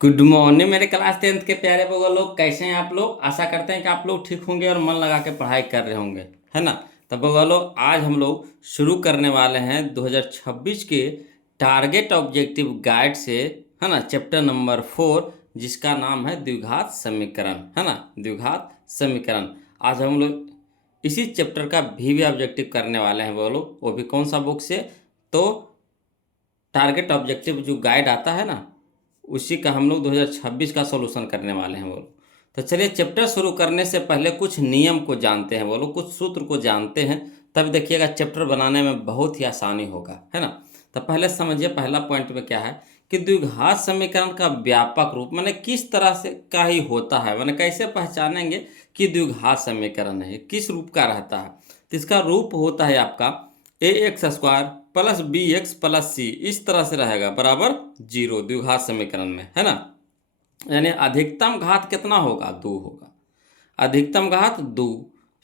Good morning मेरे class 10th के प्यारे बगल लोग, कैसे हैं आप लोग। आशा करते हैं कि आप लोग ठीक होंगे और मन लगा के पढ़ाई कर रहे होंगे, है ना। तो बगलो आज हम लोग शुरू करने वाले हैं 2026 के टारगेट ऑब्जेक्टिव गाइड से, है ना। चैप्टर नंबर 4 जिसका नाम है द्विघात समीकरण, है ना। द्विघात समीकरण आज हम लोग इसी चैप्टर का भी ऑब्जेक्टिव करने वाले हैं बोलो। वो भी कौन सा बुक से? तो टारगेट ऑब्जेक्टिव जो गाइड आता है ना, उसी का हम लोग 2026 का सॉल्यूशन करने वाले हैं बोलो। तो चलिए चैप्टर शुरू करने से पहले कुछ नियम को जानते हैं बोलो, कुछ सूत्र को जानते हैं, तब देखिएगा चैप्टर बनाने में बहुत ही आसानी होगा, है ना। तो पहले समझिए पहला पॉइंट में क्या है कि द्विघात समीकरण का व्यापक रूप माने किस तरह से का ही होता है, माने कैसे पहचानेंगे कि द्विघात समीकरण है, किस रूप का रहता है। तो इसका रूप होता है आपका ax² प्लस bx प्लस सी, इस तरह से रहेगा बराबर 0 द्विघात समीकरण में, है ना। यानी अधिकतम घात कितना होगा? 2 होगा। अधिकतम घात 2,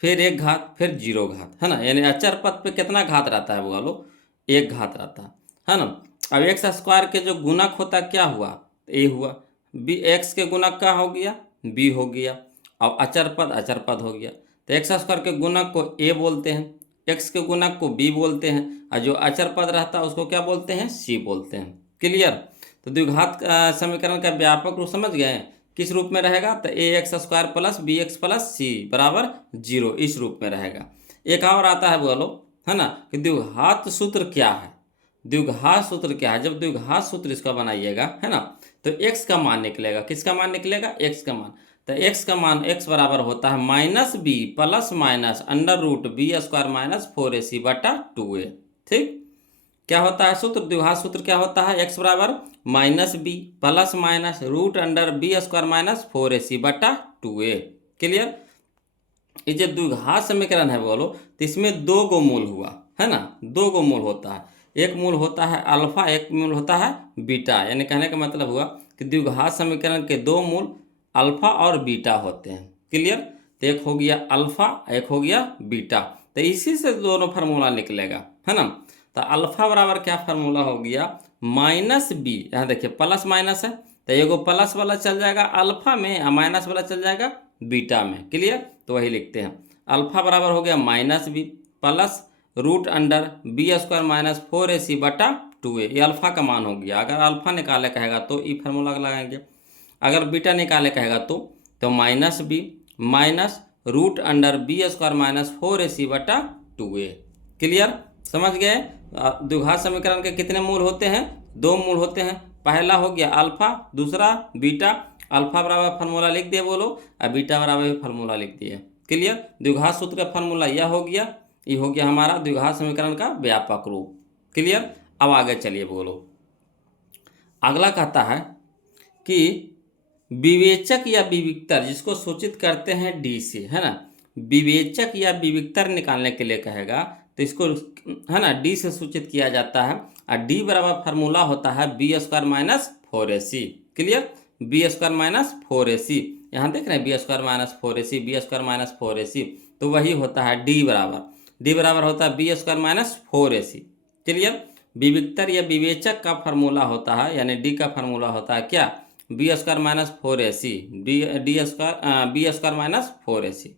फिर एक घात, फिर 0 घात, है ना। यानी अचर पद पे कितना घात रहता है बोलो? एक घात रहता है ना। अब x² के जो गुणक होता क्या हुआ? a हुआ। बी एक्स के गुणक का हो गया b हो गया। अब अचर पद हो गया। तो x² के गुणक को a बोलते हैं, x के गुणक को b बोलते हैं, और जो अचर पद रहता है उसको क्या बोलते हैं? c बोलते हैं। क्लियर? तो द्विघात समीकरण का व्यापक रूप समझ गए किस रूप में रहेगा? तो ax² plus bx plus c बराबर 0, इस रूप में रहेगा। एक और आता है बोलो, है ना, कि द्विघात सूत्र क्या है। द्विघात सूत्र क्या है? जब द्विघात सूत्र इसका बनाइएगा, है ना, तो x का मान निकलेगा। किसका मान निकलेगा? x का मान। तो x का मान x बराबर होता है -b plus minus √b² minus 4ac बटा 2a। ठीक, क्या होता है सूत्र? द्विघात सूत्र क्या होता है? x बराबर -b plus minus √b² minus 4ac बटा 2a। क्लियर? ये जो द्विघात समीकरण है बोलो, तो इसमें दो गो मूल हुआ, है ना। दो गो मूल होता है, एक मूल होता है अल्फा, एक मूल होता है बीटा। यानी कहने का मतलब हुआ कि द्विघात समीकरण के दो मूल अल्फा और बीटा होते हैं। क्लियर? तो एक हो गया अल्फा, एक हो गया बीटा। तो इसी से दोनों फार्मूला निकलेगा, है ना। तो अल्फा बराबर क्या फार्मूला हो गया? -b, यहाँ देखिए प्लस माइनस है, तो एगो प्लस वाला चल जाएगा अल्फा में और माइनस वाला चल जाएगा बीटा में। क्लियर? तो वही लिखते हैं, अल्फा बराबर हो गया -b plus √b² minus 4ac बटा 2a। ये अल्फा का मान हो गया। अगर अल्फा निकाले कहेगा तो ई फार्मूला लगाएंगे, अगर बीटा निकाले कहेगा तो -b minus √b² minus 4ac बटा 2a। क्लियर? समझ गए? द्विघात समीकरण के कितने मूल होते हैं? दो मूल होते हैं। पहला हो गया अल्फा, दूसरा बीटा। अल्फा बराबर फार्मूला लिख दिए बोलो, और बीटा बराबर भी फार्मूला लिख दिए। क्लियर? द्विघात सूत्र का फार्मूला यह हो गया, ये हो गया हमारा द्विघात समीकरण का व्यापक रूप। क्लियर? अब आगे चलिए बोलो। अगला कहता है कि विवेचक या विविक्तर, जिसको सूचित करते हैं डी से, है ना। विवेचक या विविक्तर निकालने के लिए कहेगा तो इसको, है ना, डी से सूचित किया जाता है, और डी बराबर फार्मूला होता है b² minus 4ac। Clear? b² minus 4ac, यहाँ देख रहे हैं b² minus 4ac, b² minus 4ac, तो वही होता है डी बराबर होता है b² माइनस 4ac। क्लियर? विविक्तर या विवेचक का फार्मूला होता है, यानी डी का फार्मूला होता है क्या? b² minus 4ac, b² minus 4ac।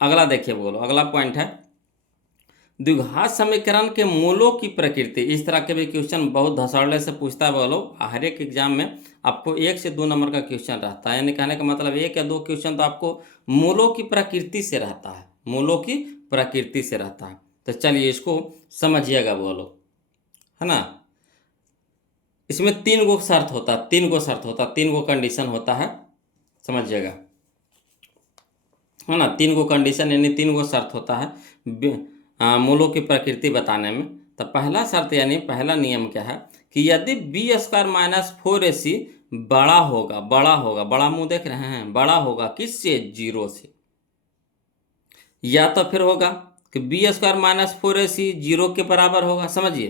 अगला देखिए बोलो, अगला पॉइंट है द्विघात समीकरण के मूलों की प्रकृति। इस तरह के भी क्वेश्चन बहुत धसाड़ने से पूछता है बोलो। हर एक एग्जाम में आपको 1 से 2 नंबर का क्वेश्चन रहता है, यानी कहने का मतलब 1 या 2 क्वेश्चन तो आपको मूलों की प्रकृति से रहता है, मूलों की प्रकृति से रहता है। तो चलिए इसको समझिएगा बोलो, है ना। इसमें 3 गो शर्त होता है, 3 गो शर्त होता है, 3 गो कंडीशन होता है, समझिएगा, है ना। 3 गो कंडीशन यानी 3 गो शर्त होता है मूलों की प्रकृति बताने में। तो पहला शर्त यानी पहला नियम क्या है कि यदि b² माइनस 4ac बड़ा होगा, बड़ा मुंह देख रहे हैं, बड़ा होगा किससे? 0 से। या तो फिर होगा कि b² माइनस 4ac 0 के बराबर होगा। समझिए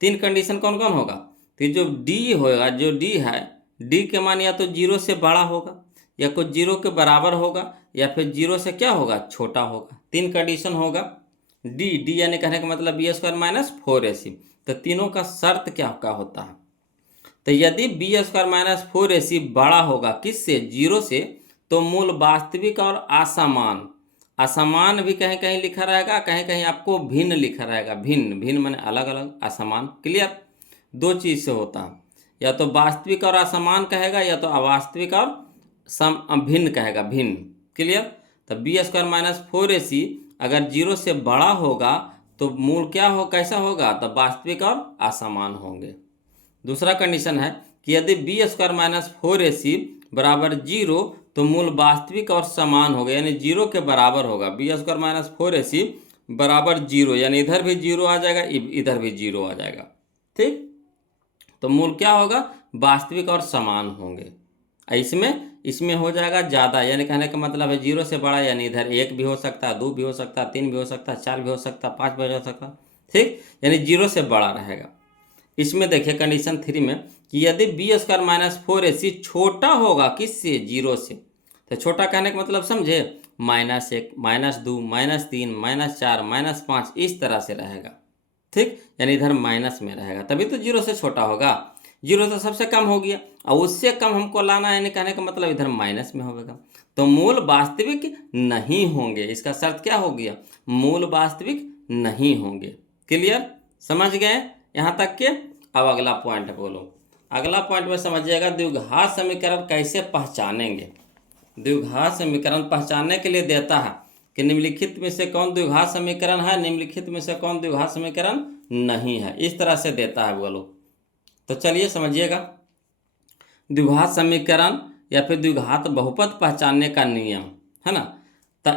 3 कंडीशन कौन कौन होगा? तो जो d होगा, जो d है, d के मान या तो 0 से बड़ा होगा, या कुछ 0 के बराबर होगा, या फिर 0 से क्या होगा? छोटा होगा। 3 कंडीशन होगा। डी यानी कहने का मतलब b² माइनस 4ac। तो तीनों का शर्त क्या होता है? तो यदि बी स्क्वायर माइनस 4ac बड़ा होगा किससे, 0 से, तो मूल वास्तविक और असमान, असमान भी कहीं कहीं लिखा रहेगा, कहीं कहीं आपको भिन्न लिखा रहेगा, भिन्न, भिन्न माने अलग अलग, असमान, क्लियर। दो चीज़ से होता है, या तो वास्तविक और असमान कहेगा, या तो अवास्तविक और भिन्न कहेगा, भिन्न, क्लियर। तो बी स्क्वायर माइनस 4ac अगर 0 से बड़ा होगा तो मूल क्या हो, कैसा होगा, तो वास्तविक और असमान होंगे। दूसरा कंडीशन है कि यदि बी स्क्वायर माइनस 4ac बराबर 0 तो मूल वास्तविक और समान होगा, यानी 0 के बराबर होगा। बी स्क्वायर माइनस 4ac बराबर 0, यानी इधर भी 0 आ जाएगा, इधर भी 0 आ जाएगा, ठीक। तो मूल क्या होगा, वास्तविक और समान होंगे। इसमें हो जाएगा ज़्यादा, यानी कहने का मतलब है 0 से बड़ा, यानी इधर 1 भी हो सकता है, 2 भी हो सकता है, 3 भी हो सकता है, 4 भी हो सकता है, 5 भी हो सकता है, ठीक, यानी 0 से बड़ा रहेगा। इसमें देखिए कंडीशन 3 में कि यदि बी स्क्वायर माइनस 4ac छोटा होगा किससे, 0 से, तो छोटा कहने का मतलब समझे, -1, -2, -3, -4, -5 इस तरह से रहेगा, ठीक, यानी इधर माइनस में रहेगा, तभी तो 0 से छोटा होगा। 0 तो सबसे कम हो गया, और उससे कम हमको लाना है, यानी कहने का मतलब इधर माइनस में होगा, तो मूल वास्तविक नहीं होंगे। इसका शर्त क्या हो गया, मूल वास्तविक नहीं होंगे, क्लियर, समझ गए यहाँ तक के। अब अगला पॉइंट बोलो, अगला पॉइंट में समझिएगा द्विघात समीकरण कैसे पहचानेंगे। द्विघात समीकरण पहचानने के लिए देता है कि निम्नलिखित में से कौन द्विघात समीकरण है, निम्नलिखित में से कौन द्विघात समीकरण नहीं है, इस तरह से देता है बोलो। तो चलिए समझिएगा, द्विघात समीकरण या फिर द्विघात बहुपद पहचानने का नियम है ना। तो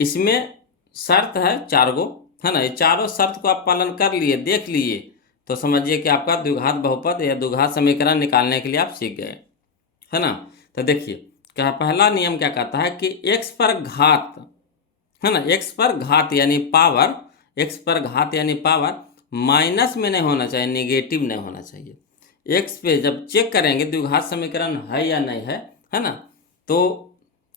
इसमें शर्त है 4 गो, है ना। ये चारों शर्त को आप पालन कर लिए, देख लिए, तो समझिए कि आपका द्विघात बहुपद या द्विघात समीकरण निकालने के लिए आप सीख गए, है ना। तो देखिए क्या पहला नियम क्या कहता है कि x पर घात, है ना, x पर घात यानी पावर, x पर घात यानी पावर माइनस में नहीं होना चाहिए, नेगेटिव नहीं होना चाहिए। x पे जब चेक करेंगे द्विघात समीकरण है या नहीं है ना, तो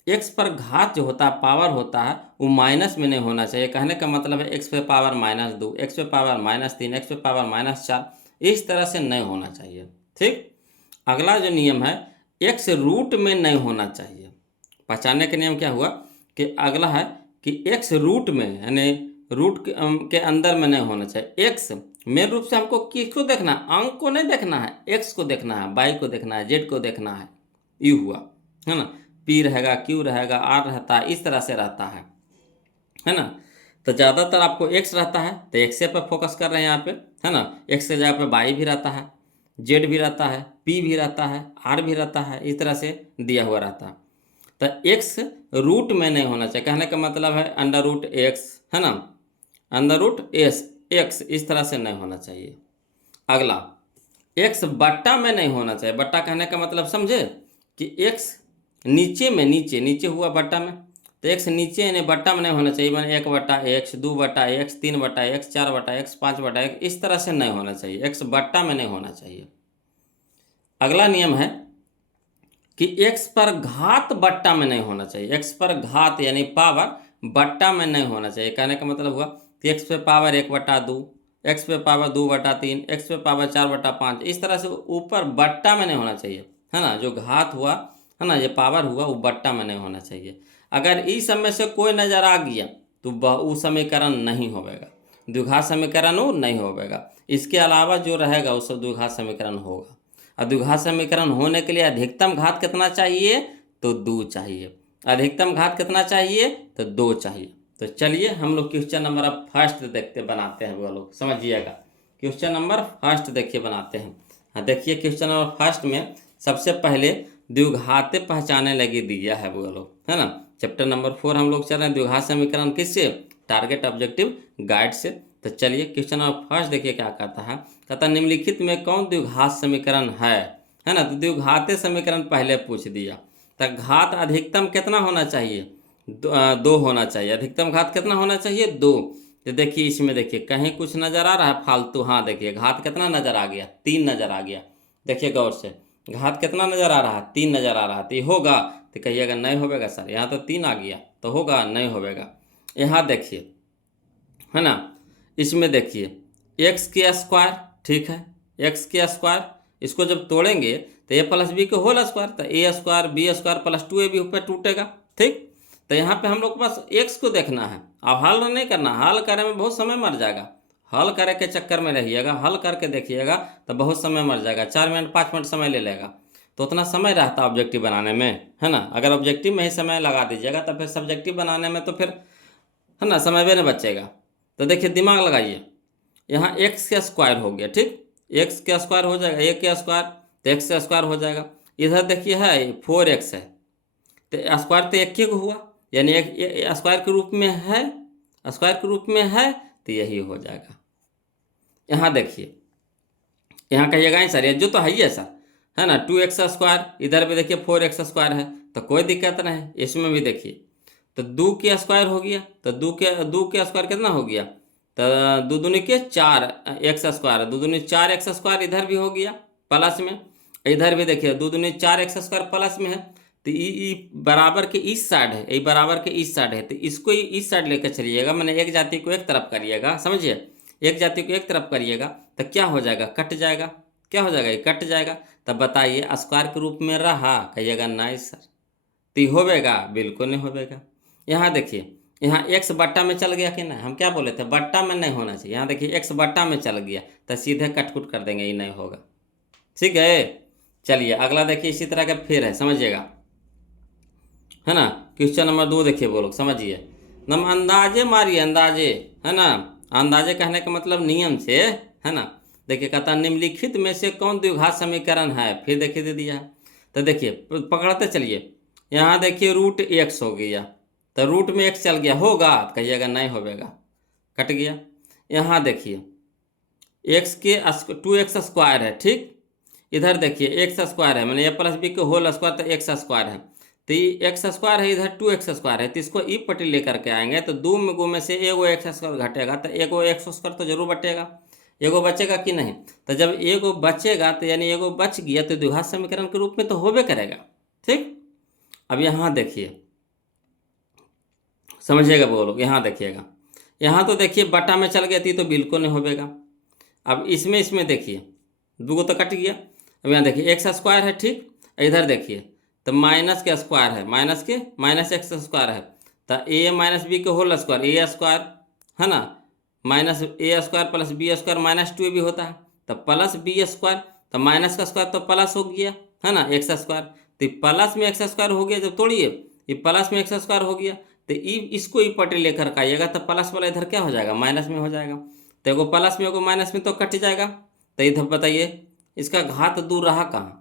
x पर घात जो होता है, पावर होता है, वो माइनस में नहीं होना चाहिए। कहने का मतलब है x पे पावर -2, x पे पावर -3, x पे पावर -4, इस तरह से नहीं होना चाहिए, ठीक। अगला जो नियम है, x रूट में नहीं होना चाहिए। पहचानने का नियम क्या हुआ कि अगला है कि x रूट में, यानी रूट के अंदर में नहीं होना चाहिए। x मेन रूप से हमको किसको देखना है, अंक को नहीं देखना है, x को देखना है, y को देखना है, z को देखना है, यू हुआ, है ना। p रहेगा, q रहेगा, r रहता है, इस तरह से रहता है ना। तो ज़्यादातर आपको x रहता है, तो x पर फोकस कर रहे हैं यहाँ पे, है ना। x के जगह पे y भी रहता है, z भी रहता है, p भी रहता है, r भी रहता है, इस तरह से दिया हुआ रहता है। तो x रूट में नहीं होना चाहिए, कहने का मतलब है √x, है ना, √x, इस तरह से नहीं होना चाहिए। अगला x बट्टा में नहीं होना चाहिए। बट्टा कहने का मतलब समझे कि x नीचे में, नीचे हुआ बट्टा में, तो x नीचे यानी बट्टा में नहीं होना चाहिए, मैंने 1/x, 2/x, 3/x, 4/x, 5/x, इस तरह से नहीं होना चाहिए। x बट्टा में नहीं होना चाहिए। अगला नियम है कि x पर घात बट्टा में नहीं होना चाहिए। x पर घात यानी पावर बट्टा में नहीं होना चाहिए। कहने का मतलब हुआ कि x पे पावर 1/2, x पे पावर 2/3, x पे पावर 4/5, इस तरह से ऊपर बट्टा में नहीं होना चाहिए, है ना। जो घात हुआ, है ना, ये पावर हुआ, वो बट्टा में नहीं होना चाहिए। अगर इस सब में से कोई नज़र आ गया तो वो समीकरण नहीं होगा, द्विघात समीकरण वो नहीं होगा। इसके अलावा जो रहेगा वो सब द्विघात समीकरण होगा। और द्विघात समीकरण होने के लिए अधिकतम घात कितना चाहिए, तो 2 चाहिए। अधिकतम घात कितना चाहिए, तो 2 चाहिए। तो चलिए हम लोग क्वेश्चन नंबर अब फर्स्ट देखते बनाते हैं, वो लोग समझिएगा। क्वेश्चन नंबर फर्स्ट देखिए बनाते हैं। हाँ देखिए क्वेश्चन नंबर फर्स्ट में सबसे पहले द्विघाते पहचाने लगे दिया है वो लोग, है ना। चैप्टर नंबर 4 हम लोग चल रहे हैं द्विघात समीकरण किससे, टारगेट ऑब्जेक्टिव गाइड से। तो चलिए क्वेश्चन नंबर फर्स्ट देखिए क्या कहता है। कहता निम्नलिखित में कौन द्विघात समीकरण है ना। तो द्विघाते समीकरण पहले पूछ दिया। तो घात अधिकतम कितना होना चाहिए, 2 होना चाहिए। अधिकतम घात कितना होना चाहिए, 2। तो देखिए इसमें देखिए कहीं कुछ नज़र आ रहा है फालतू, हाँ देखिए घात कितना नज़र आ गया, 3 नज़र आ गया। देखिए गौर से, घात कितना नज़र आ रहा है, 3 नज़र आ रहा है। तो ये होगा, तो कहिएगा नहीं होगा सर, यहाँ तो 3 आ गया, तो होगा नहीं होगा। यहाँ देखिए, है ना, इसमें देखिए x² ठीक है, x² इसको जब तोड़ेंगे तो ए प्लस बी के होल स्क्वायर, तो A square B square plus 2ab पे टूटेगा। ठीक, तो यहाँ पे हम लोग के पास एक्स को देखना है। अब हल नहीं करना, हल करने में बहुत समय मर जाएगा, हल करे के चक्कर में रहिएगा, हल करके देखिएगा तो बहुत समय मर जाएगा, 4 मिनट 5 मिनट समय ले लेगा, तो उतना समय रहता है ऑब्जेक्टिव बनाने में, है ना। अगर ऑब्जेक्टिव में ही समय लगा दीजिएगा तो फिर सब्जेक्टिव बनाने में तो फिर, है ना, समय भी नहीं बचेगा। तो देखिए दिमाग लगाइए, यहाँ एक्स का स्क्वायर हो गया, ठीक, एक्स का स्क्वायर हो जाएगा, ए का स्क्वायर तो एक्स का स्क्वायर हो जाएगा। इधर देखिए है 4x है, तो स्क्वायर तो एक ही को हुआ, यानी एक स्क्वायर के रूप में है, स्क्वायर के रूप में है, तो यही हो जाएगा। यहाँ देखिए, यहाँ कहिएगा ही सर ये जो तो है ही ऐसा, है ना, 2x स्क्वायर, इधर भी देखिए 4x स्क्वायर है, तो कोई दिक्कत नहीं। इसमें भी देखिए तो 2 के स्क्वायर हो गया, तो 2 के स्क्वायर कितना हो गया, तो 2 दूनी के 4 एक्स स्क्वायर, 2 दूनी 4 एक्स स्क्वायर इधर भी हो गया प्लस में, इधर भी देखिए 2 दूनी 4 एक्स स्क्वायर प्लस में है, तो ई बराबर के इस साइड है, ये बराबर के इस साइड है, तो इसको इस साइड लेकर चलिएगा, मैंने एक जाति को एक तरफ करिएगा, समझिए, एक जाति को एक तरफ करिएगा तो क्या हो जाएगा, कट जाएगा, क्या हो जाएगा, ये कट जाएगा। तब बताइए स्क्वायर के रूप में रहा, कहिएगा नहीं सर, तो होवेगा, बिल्कुल नहीं होवेगा। यहाँ देखिए, यहाँ एक्स बट्टा में चल गया कि नहीं, हम क्या बोले थे बट्टा में नहीं होना चाहिए, यहाँ देखिए एक्स बट्टा में चल गया तो सीधे कटकुट कर देंगे, ये नहीं होगा। ठीक है, चलिए अगला देखिए, इसी तरह का फिर है, समझिएगा, है ना। क्वेश्चन नंबर 2 देखिए, बोलो समझिए, नम अंदाजे मारिए, अंदाजे, है ना, अंदाजे कहने का मतलब नियम से, है ना। देखिए कहता निम्नलिखित में से कौन द्विघात समीकरण है, फिर देखिए दे दिया है, तो देखिए पकड़ते चलिए, यहाँ देखिए रूट एक्स हो गया, तो रूट में एक्स चल गया, होगा, कहिएगा नहीं होगा, कट गया। यहाँ देखिए एक्स के 2x स्क्वायर है, ठीक, इधर देखिए एक्स स्क्वायर है, मैंने ए प्लस बी के होल स्क्वायर, तो एक्स स्क्वायर है, तो ये एक्स स्क्वायर है, इधर 2x स्क्वायर है, तो इसको ई पट्टी लेकर के आएंगे तो 2 में में से एगो एक्स स्क्वायर घटेगा, तो एगो एक्स स्क्वायर तो जरूर बटेगा, एगो बचेगा कि नहीं, तो जब एगो बचेगा तो यानी एगो बच गया तो द्विघात समीकरण के रूप में तो होबे करेगा। ठीक, अब यहाँ देखिए, समझिएगा बोलो, यहाँ देखिएगा, यहाँ तो देखिए बटा में चल गया थी तो बिल्कुल नहीं होगा। अब इसमें देखिए 2 तो कट गया, अब यहाँ देखिए एक्स स्क्वायर है, ठीक, इधर देखिए तो माइनस के स्क्वायर है, माइनस एक्स स्क्वायर है, तो ए माइनस बी के होल स्क्वायर, ए स्क्वायर, है ना, minus A square plus B square minus 2 भी होता है, तो प्लस बी स्क्वायर, तो माइनस का स्क्वायर तो प्लस हो गया, है ना, एक्स स्क्वायर, तो प्लस में एक्स स्क्वायर हो गया, जब तोड़िए ये प्लस में एक्स स्क्वायर हो गया, तो इसको ई पट्टी लेकर के आइएगा तो प्लस वाला इधर क्या हो जाएगा, माइनस में हो जाएगा, तो एगो प्लस में एगो माइनस में तो कट जाएगा, तो इधर बताइए इसका घात दूर रहा कहाँ,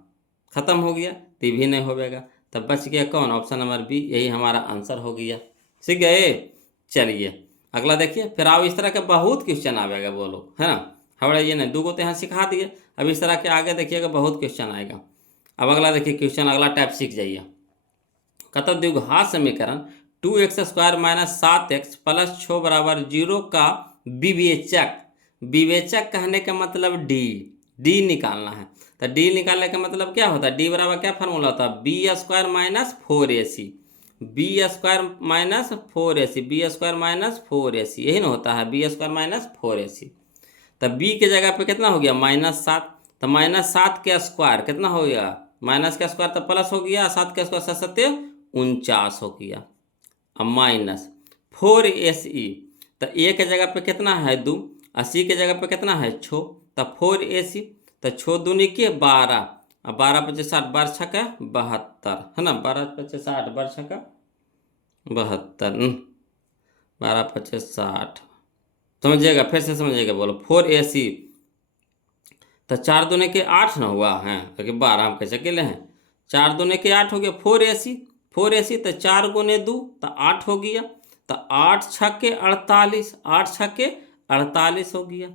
खत्म हो गया, तो भी नहीं होगा, तब बच गया कौन, ऑप्शन नंबर बी, यही हमारा आंसर हो गया। ठीक गए, चलिए अगला देखिए, फिर आओ इस तरह के बहुत क्वेश्चन आएगा, बोलो, है ना, हमारे ये नहीं 2 को तो यहाँ सिखा दिए, अब इस तरह के आगे देखिएगा बहुत क्वेश्चन आएगा। अब अगला देखिए क्वेश्चन, अगला टाइप सीख जाइए, कहता द्विघात समीकरण 2x square minus 7x plus 6 बराबर 0 का विवेचक, विवेचक कहने का मतलब डी निकालना है, तो डी निकालने का मतलब क्या होता है, डी बराबर क्या फार्मूला होता है, B square minus 4ac, B square minus 4ac, B square minus 4ac, यही ना होता है, बी स्क्वायर माइनस 4ac, तो बी के जगह पे कितना हो गया -7, तो -7 के स्क्वायर कितना हो गया, माइनस का स्क्वायर तो प्लस हो गया, 7 का स्क्वायर 7 7 49 हो गया, अब माइनस 4ac, तो ए के जगह पे कितना है 2, 80 के जगह पे कितना है 6, तो 4ac, तो 6 दूनी के 12, अब 12 × 5 = 60, 12 × 6 = 72, है ना, 12 × 5 = 60, 12 × 6 = 72, 12 × 5 = 60, समझिएगा, फिर से समझिएगा, बोलो 4ac, तो 4 दूनी के 8 ना हुआ है, क्योंकि 12 हम कैसे अकेले हैं, 4 दूनी के 8 हो गया, 4ac, तो 4 × 2 तो 8 हो गया, तो 8 × 6 = 48, 8 × 6 = 48 हो गया।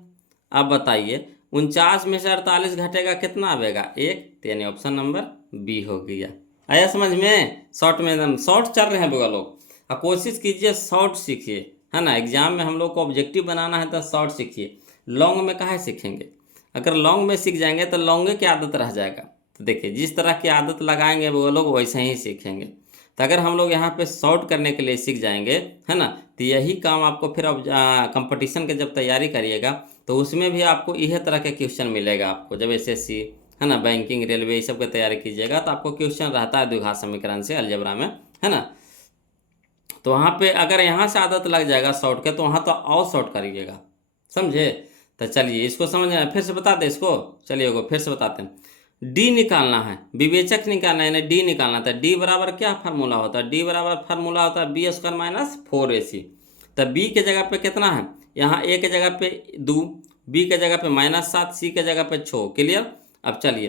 अब बताइए 49 में से 48 घटेगा कितना आएगा, 1, तो यानी ऑप्शन नंबर बी हो गया। आया समझ में, शॉर्ट में एकदम शॉर्ट चल रहे हैं बगा लोग, अब कोशिश कीजिए शॉर्ट सीखिए, है ना, एग्जाम में हम लोग को ऑब्जेक्टिव बनाना है तो शॉर्ट सीखिए, लॉन्ग में कहाँ सीखेंगे, अगर लॉन्ग में सीख जाएंगे तो लॉन्गे की आदत रह जाएगा, तो देखिए जिस तरह की आदत लगाएंगे वो लोग वैसे ही सीखेंगे, तो अगर हम लोग यहाँ पे शॉर्ट करने के लिए सीख जाएंगे, है ना, तो यही काम आपको फिर अब कंपटीशन के जब तैयारी करिएगा तो उसमें भी आपको यह तरह के क्वेश्चन मिलेगा, आपको जब SSC है ना, बैंकिंग, रेलवे, ये सब की तैयारी कीजिएगा तो आपको क्वेश्चन रहता है द्विघात समीकरण से अलजेब्रा में, है ना। तो वहाँ पे अगर यहाँ से आदत लग जाएगा शॉर्ट के, तो वहाँ तो और शॉर्ट करिएगा, समझे। तो चलिए इसको समझ में फिर से बता दें इसको, चलिए वो फिर से बताते हैं। डी निकालना है, विवेचक निकालना है, डी निकालना था। डी बराबर क्या फार्मूला होता है, डी बराबर फार्मूला होता है बी स्क्वायर माइनस 4ac। तो बी के जगह पे कितना है, यहाँ ए के जगह पे 2, बी के जगह पे -7, सी के जगह पे 6। क्लियर। अब चलिए,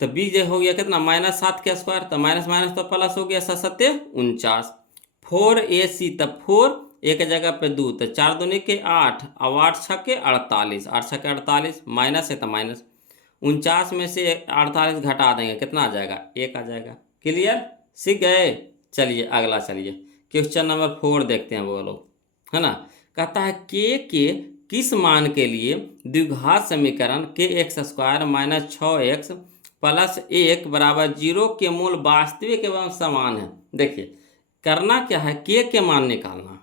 तो बी जो हो गया कितना, -7 के स्क्वायर, तो माइनस माइनस तो प्लस हो गया, 7×7 = 49। 4ac, तब 4 एक जगह पे 2, तो 4 दूनी के 8, अब 8×6 = 48, 8×6 = 48, माइनस है तो माइनस 49 में से 48 घटा देंगे, कितना आ जाएगा, 1 आ जाएगा। क्लियर, सीख गए। चलिए अगला, चलिए क्वेश्चन नंबर 4 देखते हैं वो लोग, है ना। कहता है के किस मान के लिए द्विघात समीकरण kx² - 6x + 1 = 0 के मूल वास्तविक एवं समान है। देखिए करना क्या है, के मान निकालना।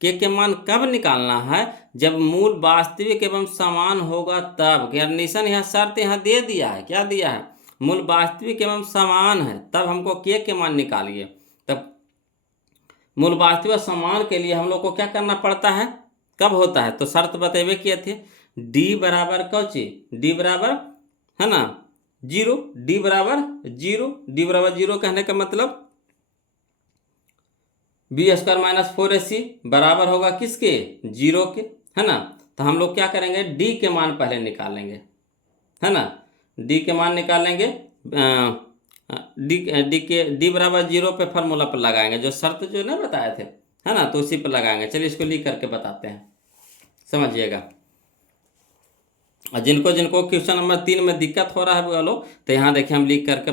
के मान कब निकालना है, जब मूल वास्तविक एवं समान होगा तब। कंडीशन यहाँ, शर्त यहाँ दे दिया है, क्या दिया है, मूल वास्तविक एवं समान है, तब हमको के मान निकालिए। तब मूल वास्तविक समान के लिए हम लोग को क्या करना पड़ता है, कब होता है, तो शर्त बतेबे किए थे। डी बराबर कौची, डी बराबर, है ना, 0, डी बराबर 0। डी बराबर 0 कहने का मतलब b² - 4ac बराबर होगा किसके, 0 के, है ना। तो हम लोग क्या करेंगे, डी के मान पहले निकालेंगे, है ना। डी के मान निकालेंगे, डी बराबर 0 पे फार्मूला पर लगाएंगे, जो शर्त जो ना बताए थे, है ना, तो उसी पर लगाएंगे। चलिए इसको लिख करके बताते हैं, समझिएगा। और जिनको जिनको क्वेश्चन नंबर 3 में दिक्कत हो रहा है वो लोग, तो यहाँ देखिए हम लिख करके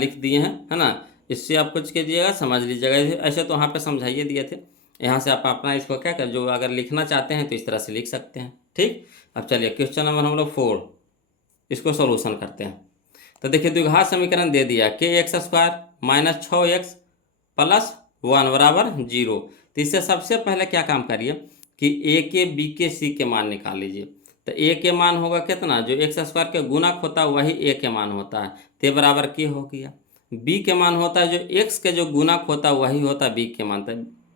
लिख दिए हैं, है ना। इससे आप कुछ कीजिएगा, समझ लीजिएगा। ऐसे तो वहाँ पे समझाइए दिए थे, यहाँ से आप अपना इसको क्या कर, जो अगर लिखना चाहते हैं तो इस तरह से लिख सकते हैं, ठीक। अब चलिए क्वेश्चन नंबर हम लोग 4, इसको सोल्यूशन करते हैं। तो देखिए द्विघात समीकरण दे दिया, kx² - 6x + 1 = 0। तो इससे सबसे पहले क्या काम करिए कि ए के, बी के, सी के मान निकाल लीजिए। तो ए के मान होगा कितना, जो x² के गुणक होता है वही ए के मान होता है, ते बराबर के हो गया। बी के मान होता है जो x के जो गुणक होता है वही होता है बी के मान। तो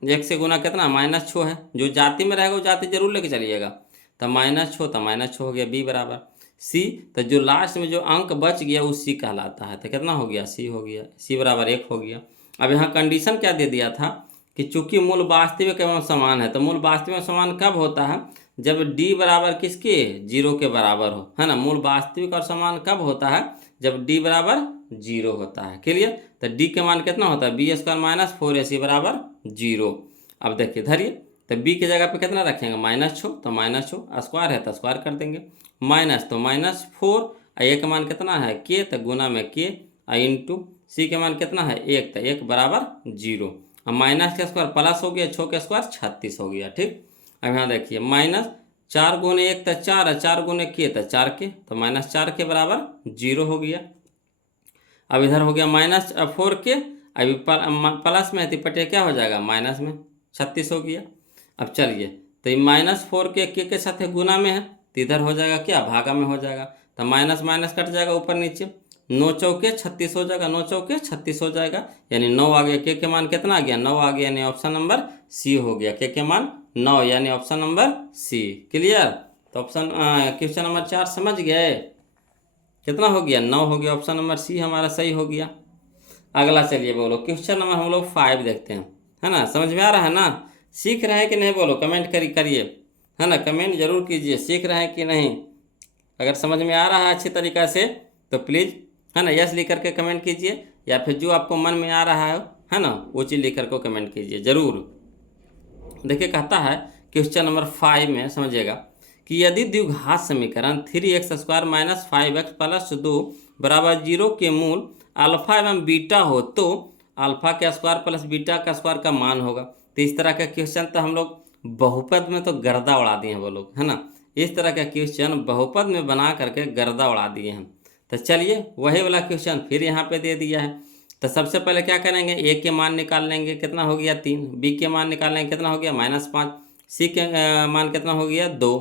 x से गुना कितना, -6 है, जो जाति में रहेगा वो जाति जरूर लेके चलिएगा। तो -6, तो -6 हो गया, बी बराबर सी। तो जो लास्ट में जो अंक बच गया वो सी कहलाता है, तो कितना हो गया, सी हो गया, सी बराबर 1 हो गया। अब यहाँ कंडीशन क्या दे दिया था कि चूंकि मूल वास्तविक एवं समान है, तो मूल वास्तविक एवं समान कब होता है, जब डी बराबर किसके, 0 के बराबर हो, है ना। मूल वास्तविक और समान कब होता है, जब डी बराबर 0 होता है। क्लियर। तो डी के मान कितना होता है, b² - 4ac = 0। अब देखिए धरिए, तो b की जगह पे कितना रखेंगे, -6, तो -6 स्क्वायर है तो स्क्वायर कर देंगे, माइनस तो -4, ए का मान कितना है के, तो गुना में के, इंटू सी के मान कितना है 1, तो 1 बराबर 0। अब माइनस का स्क्वायर प्लस हो गया, 6 का स्क्वायर 36 हो गया, ठीक। अब यहाँ देखिए -4 × 1 तो 4 है, 4 × के तो 4 के, तो -4 के बराबर 0 हो गया। अब इधर हो गया -4 के, अभी प्लस में है तो पटे क्या हो जाएगा, माइनस में 36 हो गया। अब चलिए, तो ये -4 के साथ गुना में है, तो इधर हो जाएगा क्या, भागा में हो जाएगा, तो माइनस माइनस कट जाएगा ऊपर नीचे, 9 चौके 36 हो जाएगा, 9 चौके 36 हो जाएगा, यानी 9 आ गया। के मान कितना आ गया, 9 आ गया, यानी ऑप्शन नंबर सी हो गया। के मान 9, यानी ऑप्शन नंबर सी। क्लियर। तो ऑप्शन क्वेश्चन नंबर 4 समझ गए, कितना हो गया, 9 हो गया, ऑप्शन नंबर सी हमारा सही हो गया। अगला चलिए बोलो, क्वेश्चन नंबर हम लोग 5 देखते हैं, है ना। समझ में आ रहा है ना, सीख रहे हैं कि नहीं, बोलो कमेंट करिए, है ना, कमेंट जरूर कीजिए, सीख रहे हैं कि नहीं। अगर समझ में आ रहा है अच्छी तरीक़ा से तो प्लीज़, है ना, यस लिख करके कमेंट कीजिए, या फिर जो आपको मन में आ रहा है ना, वो चीज़ लिख करके कमेंट कीजिए ज़रूर। देखिए कहता है क्वेश्चन नंबर 5 में समझिएगा कि यदि द्विघात समीकरण 3x² - 5x + 2 = 0 के मूल अल्फा एवं बीटा हो, तो अल्फा का स्क्वायर प्लस बीटा का स्क्वायर का मान होगा। तो इस तरह का क्वेश्चन तो हम लोग बहुपद में तो गर्दा उड़ा दिए हैं वो लोग, है ना। इस तरह का क्वेश्चन बहुपद में बना करके गर्दा उड़ा दिए हैं। तो चलिए वही वाला क्वेश्चन फिर यहाँ पे दे दिया है। तो सबसे पहले क्या करेंगे, ए के मान निकाल लेंगे, कितना हो गया 3, बी के मान निकाल लेंगे, कितना हो गया -5, सी के मान कितना हो गया 2।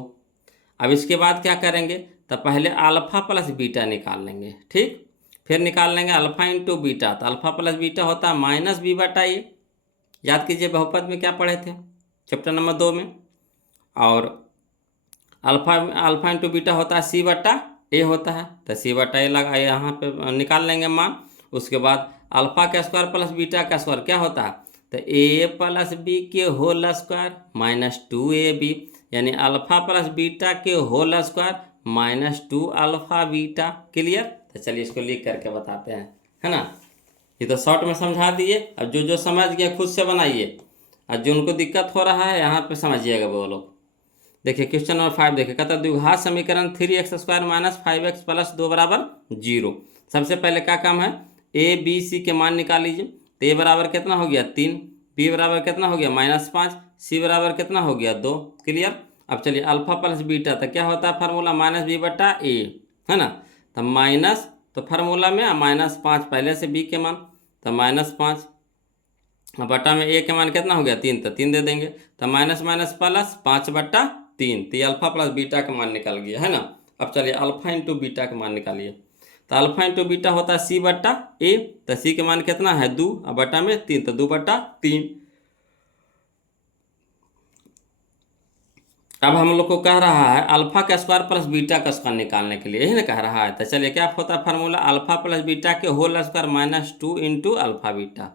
अब इसके बाद क्या करेंगे, तो पहले अल्फ़ा प्लस बीटा निकाल लेंगे, ठीक। फिर निकाल लेंगे अल्फ़ा इंटू बीटा, तो अल्फ़ा प्लस बीटा होता है माइनस बी बटा ए। याद कीजिए बहुपद में क्या पढ़े थे चैप्टर नंबर 2 में। और अल्फ़ा इंटू बीटा होता है सी बटा ए होता है, तो सी बटा ए लगा यहाँ पे निकाल लेंगे मान। उसके बाद अल्फ़ा का स्क्वायर प्लस बीटा का स्क्वायर क्या होता है, तो ए प्लस बी के होल स्क्वायर माइनस 2ab, यानी अल्फ़ा प्लस बीटा के whole square minus 2 alpha beta. Clear. तो चलिए इसको लिख करके बताते हैं, है ना। ये तो शॉर्ट में समझा दिए। अब जो समझ गया खुद से बनाइए, और जो उनको दिक्कत हो रहा है यहाँ पे समझिएगा वो लोग। देखिए क्वेश्चन नंबर 5 देखिए, कहता है द्विघात समीकरण 3x square minus 5x plus 2 बराबर 0। सबसे पहले क्या काम है, ए बी सी के मान निकाल लीजिए। तो ए बराबर कितना हो गया 3, बी बराबर कितना हो गया -5, सी बराबर कितना हो गया 2। क्लियर। अब चलिए अल्फ़ा प्लस बीटा, तो क्या होता है फार्मूला माइनस बी बटा ए, है ना। तो माइनस, तो फार्मूला में -5 पहले से बी के मान, तो -5 बटा में ए के मान कितना हो गया 3, तो 3 दे देंगे। तो माइनस माइनस प्लस 5 बटा 3, तो ये अल्फ़ा प्लस बीटा का मान निकल गया, है ना। अब चलिए अल्फ़ा इंटू बीटा का मान निकालिए। तो अल्फ़ा इंटू बीटा होता है सी बटा ए, तो सी के मान कितना है 2, और बटा में 3, तो 2 बटा 3। अब हम लोग को कह रहा है अल्फ़ा का स्क्वायर प्लस बीटा का स्क्वायर निकालने के लिए, यही ना कह रहा है। तो चलिए क्या होता है फार्मूला, अल्फ़ा प्लस बीटा के whole square -2 into alpha beta,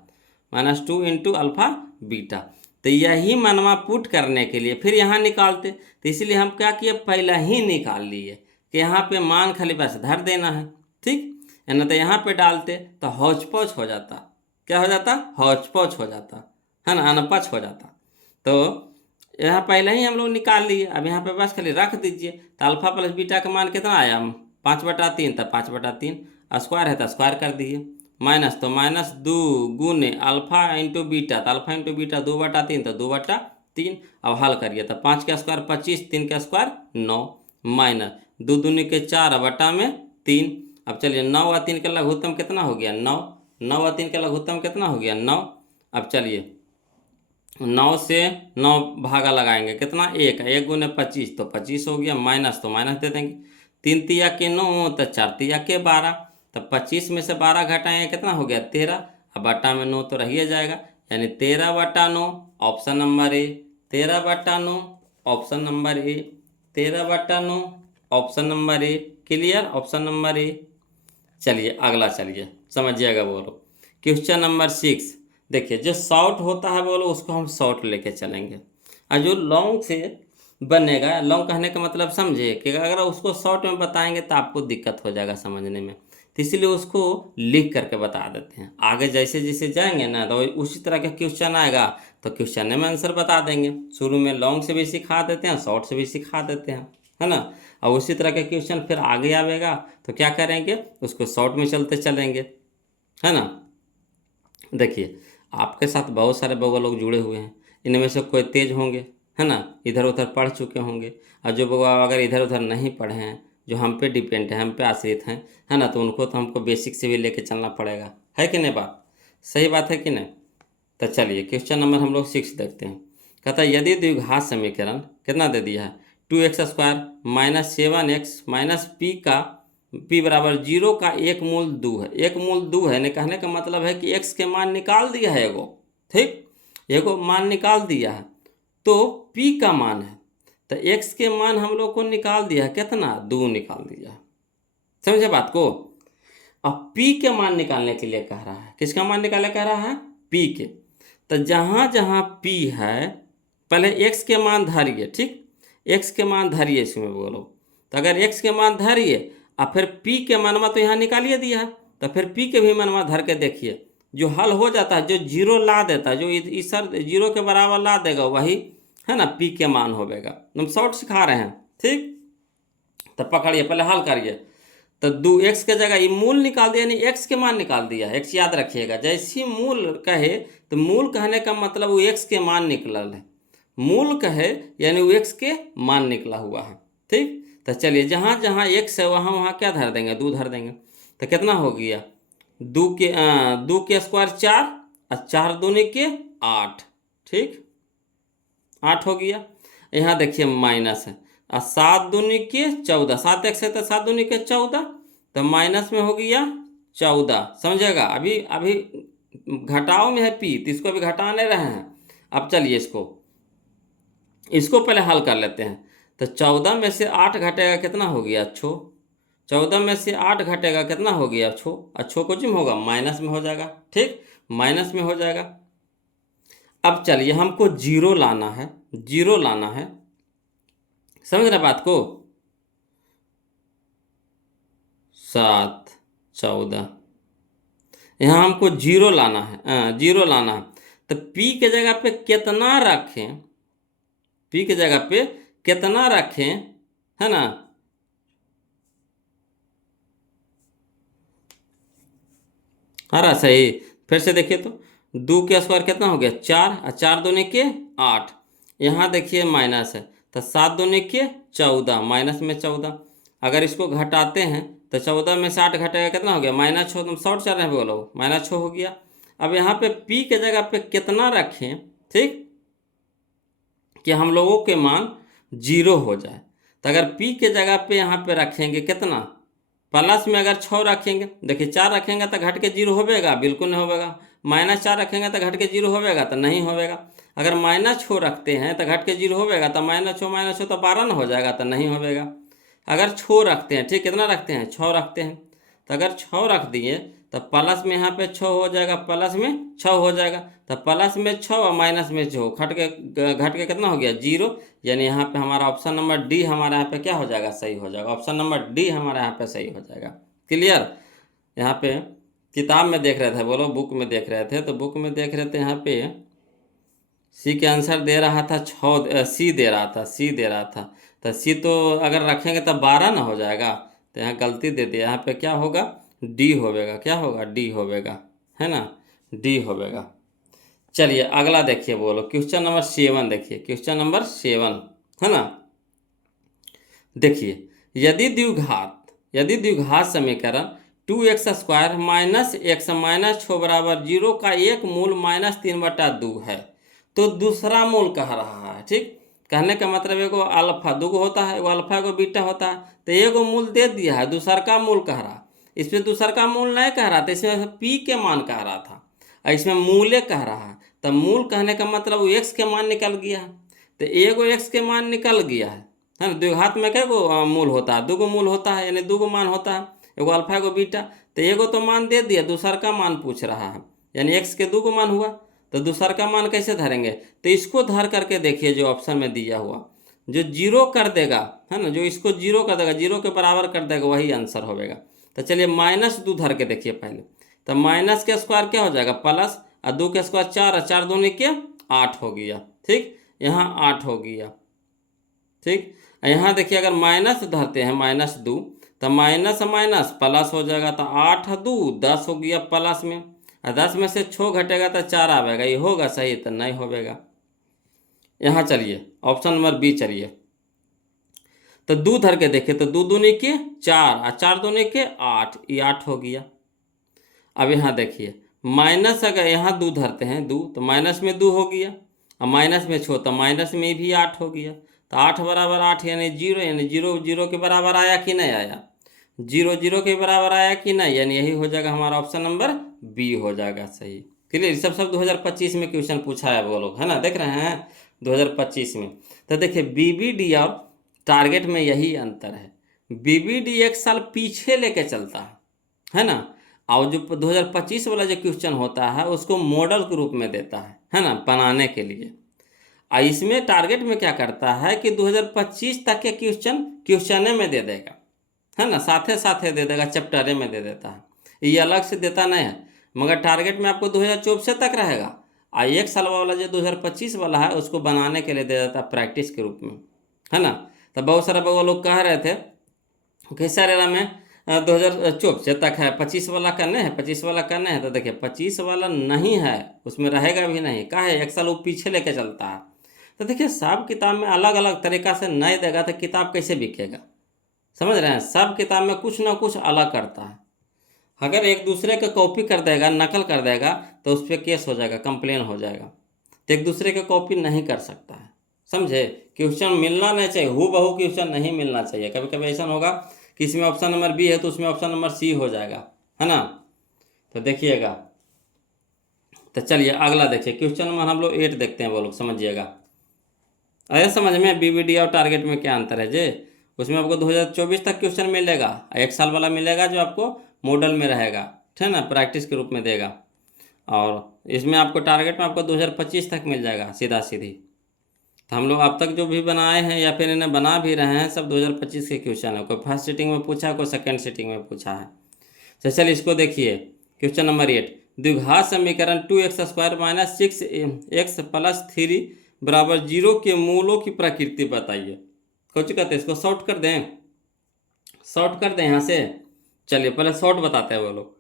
-2 into alpha beta. तो यही मनवा पुट करने के लिए फिर यहाँ निकालते, तो इसलिए हम क्या किए पहले ही निकाल लिए कि यहाँ पे मान खाली बस धर देना है, ठीक है ना। तो यहाँ पे डालते तो हौच पौच हो जाता, क्या हो जाता, हौच पौच हो जाता, है ना, अनपच हो जाता। तो यहाँ पहले ही हम लोग निकाल लिए, अब यहाँ पे बस खाली रख दीजिए। तो अल्फ़ा प्लस बीटा का मान कितना आया 5 बटा 3, तो 5 बटा 3, स्क्वायर है तो स्क्वायर कर दीजिए, माइनस तो -2 गुने अल्फ़ा इंटू बीटा, तो अल्फ़ा इंटू बीटा 2 बटा 3, तो 2 बटा 3। अब हल करिए, तो 5 का स्क्वायर 25, 3 का स्क्वायर 9, माइनस 2 दूनी के 4 बटा में 3। अब चलिए 9 और 3 का लघुत्तम कितना हो गया 9, 9 और 3 का लघुत्तम कितना हो गया 9। अब चलिए 9 से 9 भागा लगाएंगे कितना 1, 1 गुने 25, तो 25 हो गया, माइनस तो माइनस दे देंगे, 3 तिया के 9, तो 4 तिया के 12, तो 25 में से 12 घटाएंगे कितना हो गया 13, अब बटा में 9 तो रह जाएगा, यानी 13 बटा 9 ऑप्शन नंबर ए, 13 बटा 9 ऑप्शन नंबर ए, 13 बटा 9 option number A. Clear, option number A. चलिए अगला, चलिए समझिएगा बोलो क्वेश्चन नंबर 6। देखिए जो शॉर्ट होता है बोलो उसको हम शॉर्ट लेके चलेंगे, और जो लॉन्ग से बनेगा, लॉन्ग कहने का मतलब समझे कि अगर उसको शॉर्ट में बताएंगे तो आपको दिक्कत हो जाएगा समझने में, तो इसीलिए उसको लिख करके बता देते हैं। आगे जैसे जैसे जाएंगे ना तो उसी तरह का क्वेश्चन आएगा तो क्वेश्चन में आंसर बता देंगे। शुरू में लॉन्ग से भी सिखा देते हैं, शॉर्ट से भी सिखा देते हैं, है ना। और उसी तरह का क्वेश्चन फिर आगे आवेगा तो क्या करेंगे, उसको शॉर्ट में चलते चलेंगे, है ना। देखिए आपके साथ बहुत सारे बउआ लोग जुड़े हुए हैं, इनमें से कोई तेज होंगे, है ना, इधर उधर पढ़ चुके होंगे, और जो बउआ अगर इधर उधर नहीं पढ़े हैं, जो हम पे डिपेंड है, हम पे आश्रित हैं, है ना, तो उनको तो हमको बेसिक से भी लेके चलना पड़ेगा, है कि नहीं बात, सही बात है कि नहीं। तो चलिए क्वेश्चन नंबर हम लोग 6 देखते हैं। कहता है यदि द्विघात समीकरण कितना दे दिया है 2x square minus 7x minus P का p बराबर 0 का एक मूल 2 है, एक मूल 2 है ने कहने का मतलब है कि x के मान निकाल दिया है एगो, ठीक, एगो मान निकाल दिया है, तो p का मान है, तो x के मान हम लोग को निकाल दिया है कितना 2 निकाल दिया है, समझे बात को। अब p के मान निकालने के लिए कह रहा है, किसका मान निकालने कह रहा है p के, तो जहाँ जहाँ p है पहले x के मान धरिए, ठीक, x के मान धरिए इसमें बोलो, तो अगर x के मान धरिए और फिर p के मनवा तो यहाँ निकालिए दिया है, तो फिर p के भी मनवा धर के देखिए, जो हल हो जाता है, जो जीरो ला देता है, जो इस सर 0 के बराबर ला देगा वही, है ना, p के मान होगा। हम शॉर्ट सिखा रहे हैं, ठीक, तो पकड़िए पहले हल करिए। तो 2x के जगह ये मूल निकाल दिया, यानी x के मान निकाल दिया, x याद रखिएगा, जैसी मूल कहे तो मूल कहने का मतलब वो x के मान निकलल है, मूल कहे यानी वो x के मान निकला हुआ है, ठीक। तो चलिए जहाँ जहाँ x है वहाँ वहाँ क्या धर देंगे 2 धर देंगे, तो कितना हो गया 2 के स्क्वायर 4 और 4 दूनी के 8, ठीक, 8 हो गया। यहाँ देखिए माइनस है, और 7 दूनी के 14, 7 एक से तो 7 दूनी के 14, तो माइनस में हो गया 14। समझेगा, अभी अभी घटाओ में है पी, तो इसको अभी घटा नहीं रहे हैं। अब चलिए इसको पहले हल कर लेते हैं। तो 14 में से 8 घटेगा कितना हो गया, छो। 14 में से 8 घटेगा कितना हो गया, छो। अच्छो को जिम होगा, माइनस में हो जाएगा। ठीक, माइनस में हो जाएगा। अब चलिए हमको जीरो लाना है, जीरो लाना है, समझ रहे बात को। 7 14, यहाँ हमको जीरो लाना है, जीरो लाना है। तो पी के जगह पे कितना रखें, पी के जगह पे कितना रखें, है ना। हाँ सही, फिर से देखिए तो 2 के स्क्वायर कितना हो गया, 4, और 4 दूनी के 8। यहाँ देखिए माइनस है, तो 7 दूनी के 14, माइनस में 14। अगर इसको घटाते हैं तो 14 में से 8 घटेगा कितना हो गया, -6। तुम शॉर्ट चल रहे हैं बोलो, -6 हो गया। अब यहाँ पे पी के जगह पे कितना रखें, ठीक, कि हम लोगों के मान जीरो हो जाए। तो अगर पी के जगह पे यहाँ पे रखेंगे कितना, प्लस में अगर 6 रखेंगे, देखिए 4 रखेंगे तो घट के जीरो होवेगा, बिल्कुल नहीं होवेगा। -4 रखेंगे तो घट के जीरो होवेगा, तो नहीं होवेगा। अगर -6 रखते हैं तो घट के जीरो होवेगा, तो -6 तो 12 ना हो जाएगा, तो नहीं होवेगा। अगर 6 रखते हैं, ठीक, कितना रखते हैं, 6 रखते हैं, तो अगर 6 रख दिए तो प्लस में यहाँ पे 6 हो जाएगा, प्लस में 6 हो जाएगा। तो प्लस में 6 और माइनस में 6 घट के कितना हो गया, जीरो। यानी यहाँ पे हमारा ऑप्शन नंबर डी हमारा यहाँ पे क्या हो जाएगा, सही हो जाएगा। ऑप्शन नंबर डी हमारा यहाँ पे सही हो जाएगा। क्लियर। यहाँ पे किताब में देख रहे थे, बोलो बुक में देख रहे थे, तो बुक में देख रहे थे यहाँ पे सी के आंसर दे रहा था 6, सी दे रहा था, सी दे रहा था। तो सी तो अगर रखेंगे तो 12 ना हो जाएगा, तो यहाँ गलती दे दिया। यहाँ पे क्या होगा, डी होवेगा, क्या होगा, डी होवेगा, है ना, डी होवेगा। चलिए अगला देखिए, बोलो क्वेश्चन नंबर 7 देखिए, क्वेश्चन नंबर 7, है ना। देखिए, यदि द्विघात समीकरण 2x² माइनस x माइनस 6 बराबर 0 का एक मूल -3/2 है, तो दूसरा मूल कह रहा है। ठीक, कहने का मतलब एगो अल्फा, दूगो होता है, एगो अल्फा एगो बीटा होता है। तो एगो मूल दे दिया है, दूसर का मूल कह रहा। इसमें दूसर का मूल नहीं कह रहा था, इसमें पी के मान कह रहा था, और इसमें मूले कह रहा है। तो मूल कहने का मतलब एक्स के मान निकल गया है। तो एगो एक्स के मान निकल गया है ना। द्विघात में क्या गो मूल होता है, दूगो मूल होता है, यानी दूगो मान होता है, एगो अल्फा एगो बीटा। तो एगो तो मान दे दिया, दूसर का मान पूछ रहा है, यानी एक्स के दूगो मान हुआ। तो दूसर का मान कैसे धरेंगे, तो इसको धर करके देखिए, जो ऑप्शन में दिया हुआ, जो जीरो कर देगा, है ना, जो इसको जीरो कर देगा, जीरो के बराबर कर देगा, वही आंसर होगा। तो चलिए -2 धर के देखिए पहले। तो माइनस के स्क्वायर क्या हो जाएगा, प्लस, और 2 के स्क्वायर 4, और 4 दूनी के 8 हो गया। ठीक, यहाँ 8 हो गया। ठीक, यहाँ देखिए अगर माइनस धरते हैं, -2, तो माइनस माइनस प्लस हो जाएगा, तो 8 2 10 हो गया प्लस में, और 10 में से 6 घटेगा तो 4 आवेगा, ये होगा सही, तो नहीं होगा। यहाँ चलिए ऑप्शन नंबर बी चलिए। तो 2 धर के देखिए, तो 2 दूनी के 4, और 4 दूनी के 8, ये 8 हो गया। अब यहाँ देखिए माइनस, अगर यहाँ 2 धरते हैं, 2, तो माइनस में 2 हो गया, और माइनस में 6, तो माइनस में भी 8 हो गया। तो 8 बराबर 8 यानी 0, यानी 0 0 के बराबर आया कि नहीं आया, 0 0 के बराबर आया कि नहीं, यानी यही हो जाएगा हमारा ऑप्शन नंबर बी हो जाएगा सही। क्लियर। सब 2025 में क्वेश्चन पूछा है वो लोग, है ना, देख रहे हैं 2025 में। तो देखिए बीबीडी और टारगेट में यही अंतर है, बीबीडी एक साल पीछे लेके चलता है ना, और जो 2025 वाला जो क्वेश्चन होता है उसको मॉडल के रूप में देता है ना, बनाने के लिए। और इसमें टारगेट में क्या करता है कि 2025 तक के क्वेश्चन में दे देगा, है ना, साथे साथे दे देगा, चैप्टरे में दे देता है, ये अलग से देता नहीं है। मगर टारगेट में आपको 2024 तक रहेगा, और एक साल वाला जो 2025 वाला है उसको बनाने के लिए दे देता है, प्रैक्टिस के रूप में, है ना। तो बहुत सारा वो लोग कह रहे थे कि सर में 2024 तक है, 25 वाला करने हैं, 25 वाला करने हैं। तो देखिए 25 वाला नहीं है, उसमें रहेगा भी नहीं, क्या है, एक साल वो पीछे लेके चलता है। तो देखिए सब किताब में अलग अलग तरीका से नहीं देगा तो किताब कैसे बिकेगा, समझ रहे हैं। सब किताब में कुछ ना कुछ अलग करता है। अगर एक दूसरे का कॉपी कर देगा, नकल कर देगा, तो उस पर केस हो जाएगा, कंप्लेन हो जाएगा। तो एक दूसरे का कॉपी नहीं कर सकता है, समझे। क्वेश्चन मिलना नहीं चाहिए, हूबहू क्वेश्चन नहीं मिलना चाहिए। कभी कभी ऐसा होगा कि इसमें ऑप्शन नंबर बी है तो उसमें ऑप्शन नंबर सी हो जाएगा, है ना। तो देखिएगा, तो चलिए अगला देखिए, क्वेश्चन नंबर हम लोग 8 देखते हैं, वो लोग समझिएगा। अरे समझ में बीबीडी और टारगेट में क्या अंतर है जे। उसमें आपको 2024 तक क्वेश्चन मिलेगा, 1 साल वाला मिलेगा जो आपको मॉडल में रहेगा, ठीक है ना, प्रैक्टिस के रूप में देगा। और इसमें आपको टारगेट में आपको 2025 तक मिल जाएगा सीधा सीधी। तो हम लोग अब तक जो भी बनाए हैं या फिर इन्हें बना भी रहे हैं सब 2025 के क्वेश्चन है। कोई फर्स्ट सीटिंग में पूछा, कोई सेकेंड सीटिंग में पूछा है। तो चलिए इसको देखिए, क्वेश्चन नंबर 8, द्विघात समीकरण 2x² माइनस 6x प्लस 3 बराबर 0 के मूलों की प्रकृति बताइए। कुछ कहते हैं, इसको शॉर्ट कर दें, शॉर्ट कर दें यहाँ से। चलिए पहले शॉर्ट बताते हैं वो लोग।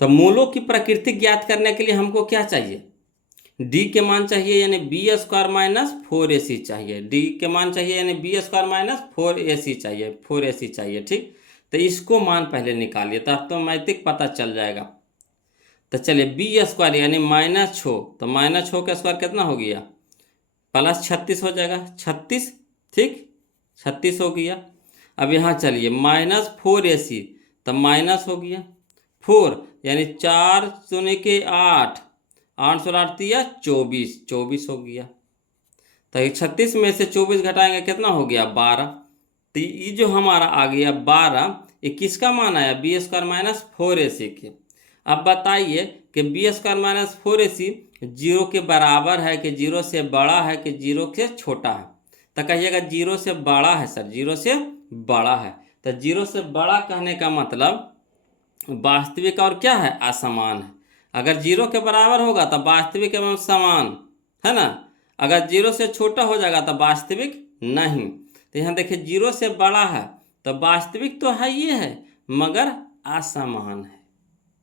तो मूलों की प्रकृति ज्ञात करने के लिए हमको क्या चाहिए, डी के मान चाहिए यानी b² माइनस 4ac चाहिए, डी के मान चाहिए यानी b² माइनस 4ac चाहिए, 4ac चाहिए, ठीक। तो इसको मान पहले निकालिए तो ऑटोमेटिक पता चल जाएगा। तो चलिए b² यानी -6, तो -6 का स्क्वायर कितना हो गया, प्लस 36 हो जाएगा, 36, ठीक, 36 हो गया। अब यहाँ चलिए -4ac, तो माइनस हो गया 4 यानी 4 शून्य के 8, 8 16 8 24, 24 हो गया। तो 36 में से 24 घटाएंगे कितना हो गया 12। तो ये जो हमारा आ गया 12, ये किसका मान आया b² माइनस 4ac के। अब बताइए कि b² माइनस 4ac 0 के बराबर है कि 0 से बड़ा है कि 0 से छोटा है। तो कहिएगा 0 से बड़ा है सर, 0 से बड़ा है। तो 0 से बड़ा कहने का मतलब वास्तविक और क्या है, असमान है। अगर 0 के बराबर होगा तो वास्तविक एवं समान, है ना। अगर 0 से छोटा हो जाएगा तो वास्तविक नहीं। तो यहाँ देखिए 0 से बड़ा है तो वास्तविक तो है ये है मगर असमान है,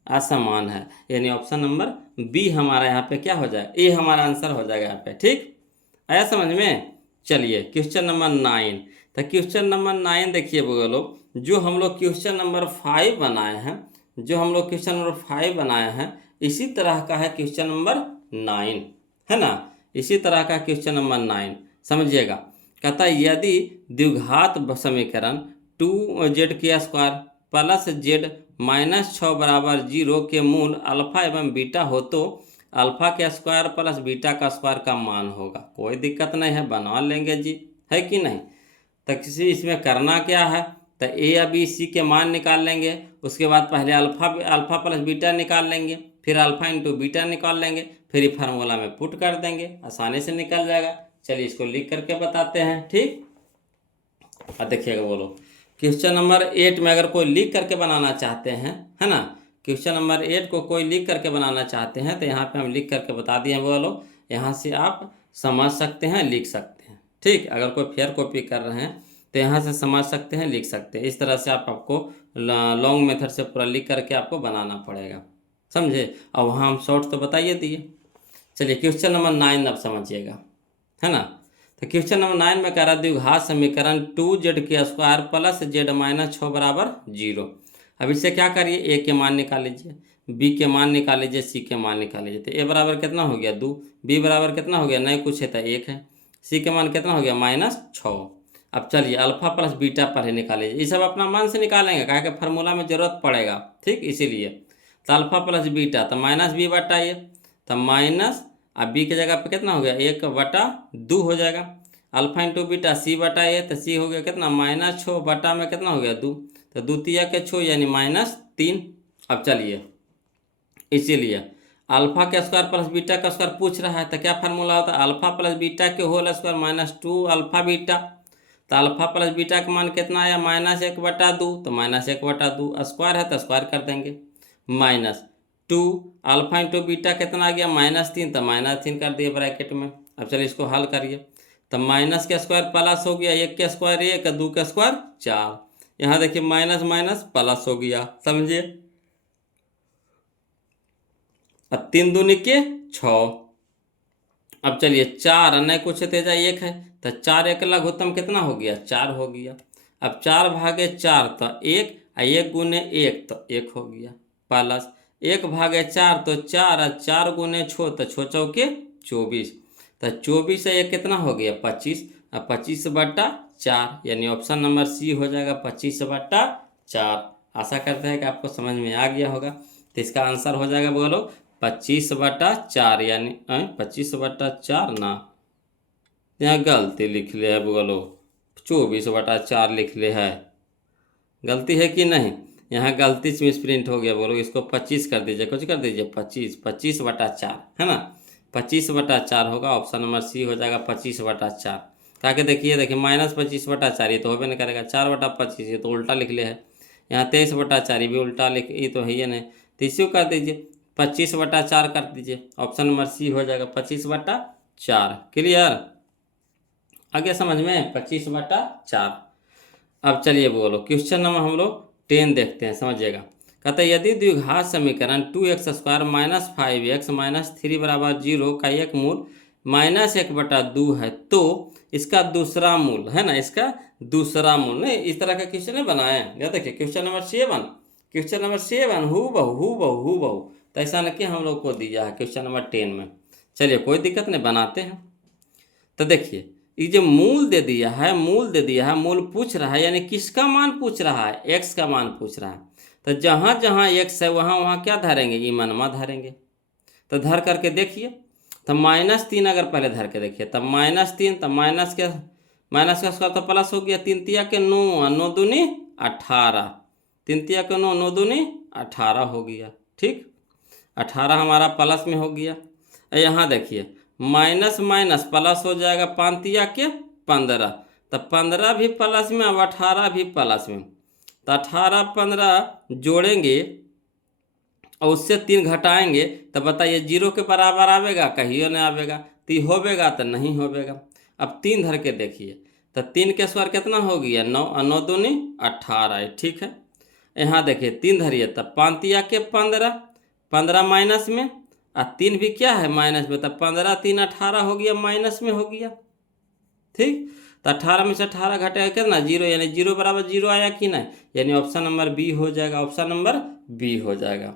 असमान है, यानी ऑप्शन नंबर बी हमारा यहाँ पे क्या हो जाएगा, ए हमारा आंसर हो जाएगा यहाँ पे, ठीक। आया समझ में। चलिए क्वेश्चन नंबर 9। तो क्वेश्चन नंबर 9 देखिए बोलो, जो हम लोग क्वेश्चन नंबर 5 बनाए हैं, जो हम लोग क्वेश्चन नंबर 5 बनाए हैं इसी तरह का है क्वेश्चन नंबर 9, है ना। इसी तरह का क्वेश्चन नंबर 9 समझिएगा। कहता है यदि द्विघात समीकरण 2z² प्लस z माइनस 6 बराबर 0 के मूल अल्फा एवं बीटा हो तो अल्फा के स्क्वायर प्लस बीटा का स्क्वायर का मान होगा। कोई दिक्कत नहीं है, बना लेंगे जी, है कि नहीं। तो किसी इसमें करना क्या है, तो ए या बी सी के मान निकाल लेंगे, उसके बाद पहले अल्फा प्लस बीटा निकाल लेंगे, फिर अल्फा इंटू बीटा निकाल लेंगे, फिर ये फार्मूला में पुट कर देंगे, आसानी से निकल जाएगा। चलिए इसको लिख करके बताते हैं, ठीक। अब देखिएगा बोलो, क्वेश्चन नंबर 8 में अगर कोई लिख करके बनाना चाहते हैं, है ना, क्वेश्चन नंबर 8 को कोई लिख करके बनाना चाहते हैं तो यहाँ पे हम लिख करके बता दिए बोलो, यहाँ से आप समझ सकते हैं, लिख सकते हैं, ठीक। अगर कोई फेयर कॉपी कर रहे हैं तो यहाँ से समझ सकते हैं, लिख सकते हैं। इस तरह से आपको लॉन्ग मेथड से पूरा लिख करके आपको बनाना पड़ेगा, समझे। और वहाँ हम शॉर्ट तो बताइए दिए। चलिए क्वेश्चन नंबर 9 अब समझिएगा, है ना। तो क्वेश्चन नंबर 9 में कह रहा है द्विघात समीकरण 2z² प्लस z माइनस 6 बराबर 0। अब इससे क्या करिए, ए के मान निकाल लीजिए, बी के मान निकाल लीजिए, सी के मान निकाल लीजिए। तो ए बराबर कितना हो गया 2, बी बराबर कितना हो गया, नहीं कुछ है तो 1 है, सी के मान कितना हो गया -6। अब चलिए अल्फा प्लस बीटा पहले निकाल लीजिए, ये सब अपना मान से निकालेंगे, कहा कि फार्मूला में जरूरत पड़ेगा, ठीक, इसीलिए। तो अल्फा प्लस बीटा तो -b/a, तो माइनस, अब बी की जगह पे कितना हो गया 1/2 हो जाएगा, अल्फा इंटू बीटा c/a, तो सी हो गया कितना -6 बटा में कितना हो गया 2, तो 2 तिया के 6 यानी -3। अब चलिए इसीलिए अल्फा के स्क्वायर प्लस बीटा का स्क्वायर पूछ रहा है तो क्या फार्मूला होता है, अल्फा प्लस बीटा के होल स्क्वायर -2 अल्फा बीटा। तो अल्फा प्लस बीटा का मान कितना आया -1/2, तो -1/2 स्क्वायर है तो स्क्वायर कर देंगे, -2 अल्फा इंटू बीटा कितना आ गया -3, तो -3 कर दिए ब्रैकेट में। अब चलिए इसको हल करिए, तो माइनस के स्क्वायर प्लस हो गया, 1 के स्क्वायर 1, 2 के स्क्वायर 4, यहाँ देखिए माइनस माइनस प्लस हो गया, समझिए। अब 3 दूनी के 6। अब चलिए 4 अन्य कुछ तेजा 1 है, तो 4 एक लघुत्तम कितना हो गया 4 हो गया। अब 4 भागे 4 तो 1, 1 गुने 1 तो 1 हो गया, प्लस 1 भागे 4 तो 4, 4 गुने 6 तो 6 चौके 24। तो 24 से ये कितना हो गया 25, अब 25/4 यानी ऑप्शन नंबर सी हो जाएगा 25/4। आशा करते हैं कि आपको समझ में आ गया होगा। तो इसका आंसर हो जाएगा बोलो 25/4 यानी 25/4 ना, यहाँ गलती लिख ले है बोलो 24/4 लिख ले है। गलती है कि नहीं? यहाँ गलती से मिसप्रिंट हो गया, बोलो इसको 25 कर दीजिए, कुछ कर दीजिए 25/4 है ना, 25/4 होगा। ऑप्शन नंबर सी हो जाएगा 25/4। ताकि देखिए -25/4 ये तो होबे नहीं करेगा, 4/25 ये तो उल्टा लिख ले है। यहाँ 23/4 ये भी उल्टा लिख, ये तो है ही नहीं, तो इसी को कर दीजिए 25/4 कर दीजिए। ऑप्शन नंबर सी हो जाएगा 25/4। क्लियर? आगे समझ में 25/4। अब चलिए बोलो क्वेश्चन नंबर हम लोग 10 देखते हैं, समझिएगा। कहते हैं यदि द्विघात समीकरण 2x² - 5x - 3 = 0 का एक मूल -1/2 है तो इसका दूसरा मूल है ना, इसका दूसरा मूल। नहीं, इस तरह का क्वेश्चन नहीं बनाए, या देखिए क्वेश्चन नंबर 7 हु बहु। तो ऐसा न कि हम लोग को दिया है क्वेश्चन नंबर 10 में। चलिए कोई दिक्कत नहीं, बनाते हैं। तो देखिए ये जो मूल दे दिया है, मूल पूछ रहा है, यानी किसका मान पूछ रहा है? एक्स का मान पूछ रहा है। तो जहाँ जहाँ एक्स है वहाँ वहाँ क्या धरेंगे? ई मनवा धरेंगे। तो धर करके देखिए, तो -3 अगर पहले धर के देखिए, तब -3, तब माइनस का स्क्वायर तो प्लस हो गया, 3 तिया के 9, 9 दूनी 18, 3 तिया के 9, 9 दूनी 18 हो गया। ठीक, 18 हमारा प्लस में हो गया। यहाँ देखिए माइनस प्लस हो जाएगा, 5 तिया के 15, तो 15 भी प्लस में, अब 18 भी प्लस में। तो 18 15 जोड़ेंगे और उससे 3 घटाएंगे, तो बताइए 0 के बराबर आवेगा? कहियो नहीं आवेगा। तो ये होवेगा तो नहीं होवेगा। अब 3 धर के देखिए, तो 3 के स्क्वायर कितना हो गया? 9, 9 दूनी 18। ठीक है, यहाँ देखिए 3 धरिए, तब 5 तिया के 15, 15 माइनस में, और 3 भी क्या है? माइनस में। तब 15 3 18 हो गया, माइनस में हो गया। ठीक, तो 18 में से 18 घटेगा कितना? 0, यानी 0 बराबर 0 आया कि नहीं? यानी ऑप्शन नंबर बी हो जाएगा, ऑप्शन नंबर बी हो जाएगा।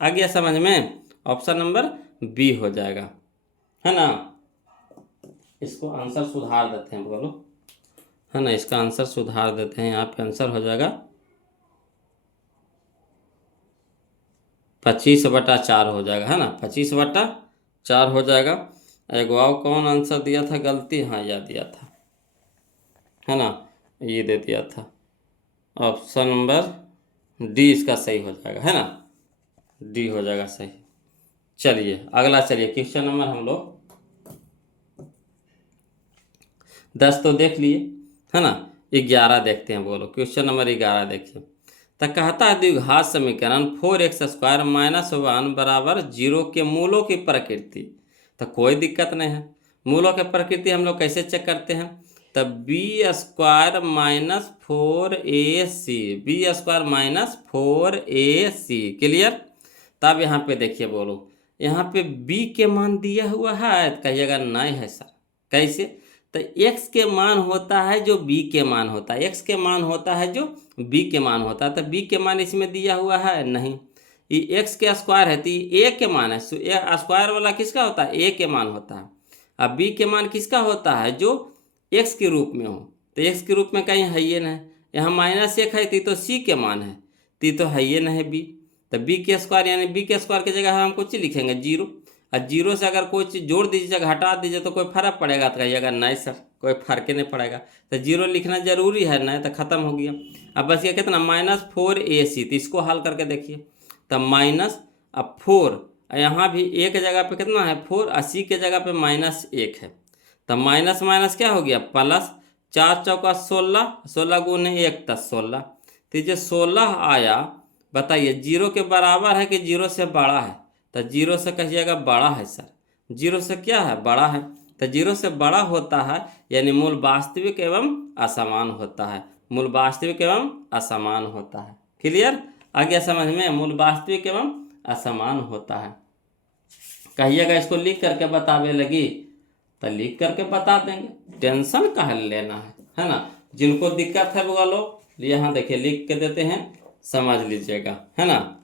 आ गया समझ में? ऑप्शन नंबर बी हो जाएगा, है ना। इसको आंसर सुधार देते हैं, बोलो, है ना, इसका आंसर सुधार देते हैं। यहाँ पे आंसर हो जाएगा 25/4 हो जाएगा, है ना, 25/4 हो जाएगा। एक वाव कौन आंसर दिया था गलती? हाँ, यह दिया था, है ना, ये दे दिया था। ऑप्शन नंबर डी इसका सही हो जाएगा, है ना, डी हो जाएगा सही। चलिए अगला, चलिए क्वेश्चन नंबर हम लोग 10 तो देख लिए, है ना, 11 देखते हैं। बोलो क्वेश्चन नंबर 11 देखिए। तो कहता है द्विघात समीकरण 4x² - 1 बराबर 0 के मूलों की प्रकृति। तो कोई दिक्कत नहीं है, मूलों की प्रकृति हम लोग कैसे चेक करते हैं? तब b² - 4ac, b² - 4ac। Clear? तब यहाँ पे देखिए, बोलो यहाँ पे b के मान दिया हुआ है, कहिएगा नहीं है सर। कैसे? तो x के मान होता है जो b के मान होता है, x के मान होता है जो b के मान होता है। तो b के मान इसमें दिया हुआ है नहीं, ये x के स्क्वायर है तो ये a के मान है। स्क्वायर वाला किसका होता है? a के मान होता है। अब b के मान किसका होता है? जो x के रूप में हो। तो x के रूप में कहीं है ये नहीं, यहाँ -1 है तो c के मान है, तो है ये नहीं b। तो b के स्क्वायर यानी b के स्क्वायर की जगह हम कुछ लिखेंगे 0, और 0 से अगर कोई चीज़ जोड़ दीजिए घटा दीजिए तो कोई फर्क पड़ेगा? तो कहिएगा नहीं सर, कोई फर्क ही नहीं पड़ेगा। तो 0 लिखना जरूरी है, नहीं तो ख़त्म हो गया। अब बस ये कितना? -4ac। तो इसको हल करके देखिए, तब माइनस, अब 4, यहाँ भी एक जगह पे कितना है? 4, 80 के जगह पे -1 है। तब माइनस माइनस क्या हो गया? प्लस, 4 चौका 16, 16 गुने 1 10 16। तो जो 16 आया, बताइए 0 के बराबर है कि 0 से बड़ा है? तो 0 से कहिएगा बड़ा है सर, 0 से क्या है? बड़ा है। तो 0 से बड़ा होता है यानी मूल वास्तविक एवं असमान होता है, मूल वास्तविक एवं असमान होता है। क्लियर? आ गया समझ में? मूल वास्तविक एवं असमान होता है। कहिएगा इसको लिख करके बतावे लगी तो लिख करके बता देंगे, टेंशन कहाँ लेना है ना। जिनको दिक्कत है वो लोग यहाँ देखिए लिख के देते हैं, समझ लीजिएगा, है ना।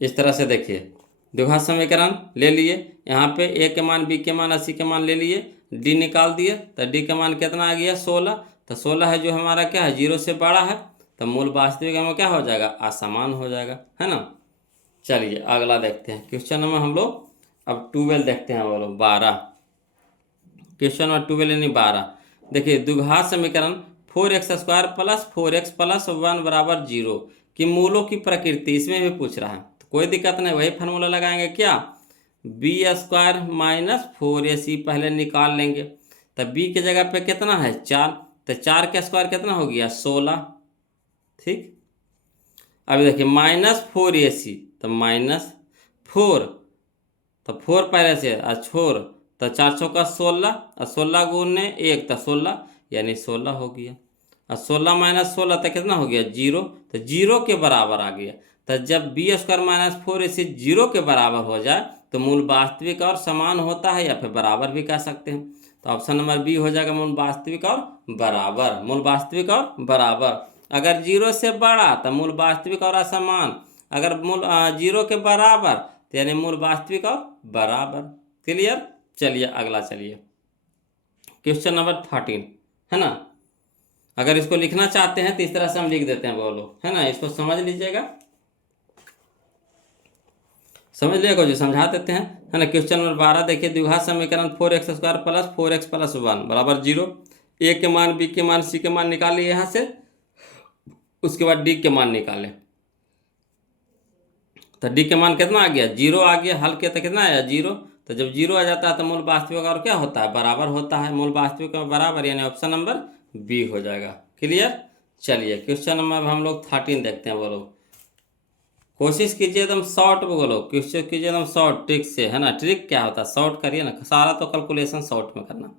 इस तरह से देखिए द्विघात समीकरण ले लिए, यहाँ पे ए के मान, बी के मान, अस्सी के मान ले लिए, डी निकाल दिए, तो डी का मान कितना आ गया 16। तो 16 है जो हमारा क्या है, 0 से बड़ा है, तो मूल वास्तविक में क्या हो जाएगा, असमान हो जाएगा, है ना। चलिए अगला देखते हैं क्वेश्चन नंबर हम लोग अब 12 देखते हैं, बोलो 12, क्वेश्चन नंबर 12 यानी 12। देखिए द्विघात समीकरण 4x² प्लस 4x प्लस 1 बराबर 0 की मूलों की प्रकृति इसमें भी पूछ रहा है, तो कोई दिक्कत नहीं, वही फार्मूला लगाएंगे, क्या, b² माइनस 4ac पहले निकाल लेंगे, तो b की जगह पे कितना है 4, तो 4 का स्क्वायर कितना हो गया 16, ठीक। अभी देखिए -4ac, तो -4, तो 4 पहले से छोड़, तो 4 चौका 16, और 16 गुने 1 तो 16 यानी 16 हो गया, और 16 माइनस 16 तो कितना हो गया 0, तो 0 के बराबर आ गया। तो जब b² माइनस 4ac 0 के बराबर हो जाए तो मूल वास्तविक और समान होता है, या फिर बराबर भी कह सकते हैं। तो ऑप्शन नंबर बी हो जाएगा मूल वास्तविक और बराबर, मूल वास्तविक और बराबर। अगर 0 से बड़ा तो मूल वास्तविक और असमान, अगर मूल 0 के बराबर तो यानी मूल वास्तविक और बराबर। क्लियर। चलिए अगला, चलिए क्वेश्चन नंबर 13, है ना। अगर इसको लिखना चाहते हैं तो इस तरह से हम लिख देते हैं, बोलो, है ना, इसको समझ लीजिएगा, समझ लिएगा जो समझा देते हैं, है ना। क्वेश्चन नंबर 12 देखिए, द्विघात समीकरण 4x² प्लस 4x प्लस 1 बराबर 0, ए के मान, बी के मान, सी के मान निकालिए यहाँ से, उसके बाद डी के मान निकालें। तो डी के मान कितना आ गया 0 आ गया, हल किया तो कितना आया 0, तो जब 0 आ जाता है तो मूल वास्तविक और क्या होता है, बराबर होता है, मूल वास्तविक और बराबर, यानी ऑप्शन नंबर बी हो जाएगा। क्लियर। चलिए क्वेश्चन नंबर हम लोग 13 देखते हैं, बोलो, कोशिश कीजिए एकदम शॉर्ट, बोलो क्वेश्चन कीजिए एकदम शॉर्ट ट्रिक से, है ना। ट्रिक क्या होता है, शॉर्ट करिए ना, सारा तो कैलकुलेशन शॉर्ट में करना।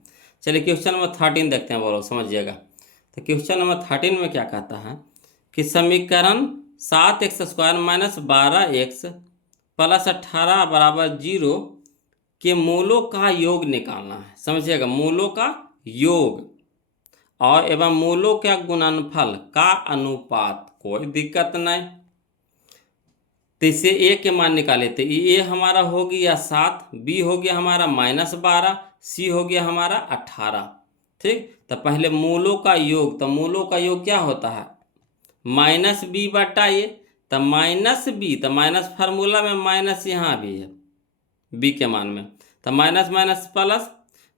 चलिए क्वेश्चन नंबर 13 देखते हैं, बोलो, समझिएगा। तो क्वेश्चन नंबर 13 में क्या कहता है कि समीकरण 7x² माइनस 12x प्लस 18 बराबर 0 के मूलों का योग निकालना है। समझिएगा, मूलों का योग और एवं मूलों का गुणनफल का अनुपात, कोई दिक्कत नहीं। तो इसे ए के मान निकाले, तो ए हमारा हो गया 7, बी हो गया हमारा -12, सी हो गया हमारा 18, ठीक। तो पहले मूलों का योग, तो मूलों का योग क्या होता है -b बटा ए, तो -b, तो माइनस फार्मूला में माइनस यहाँ भी है b के मान में, तो माइनस माइनस प्लस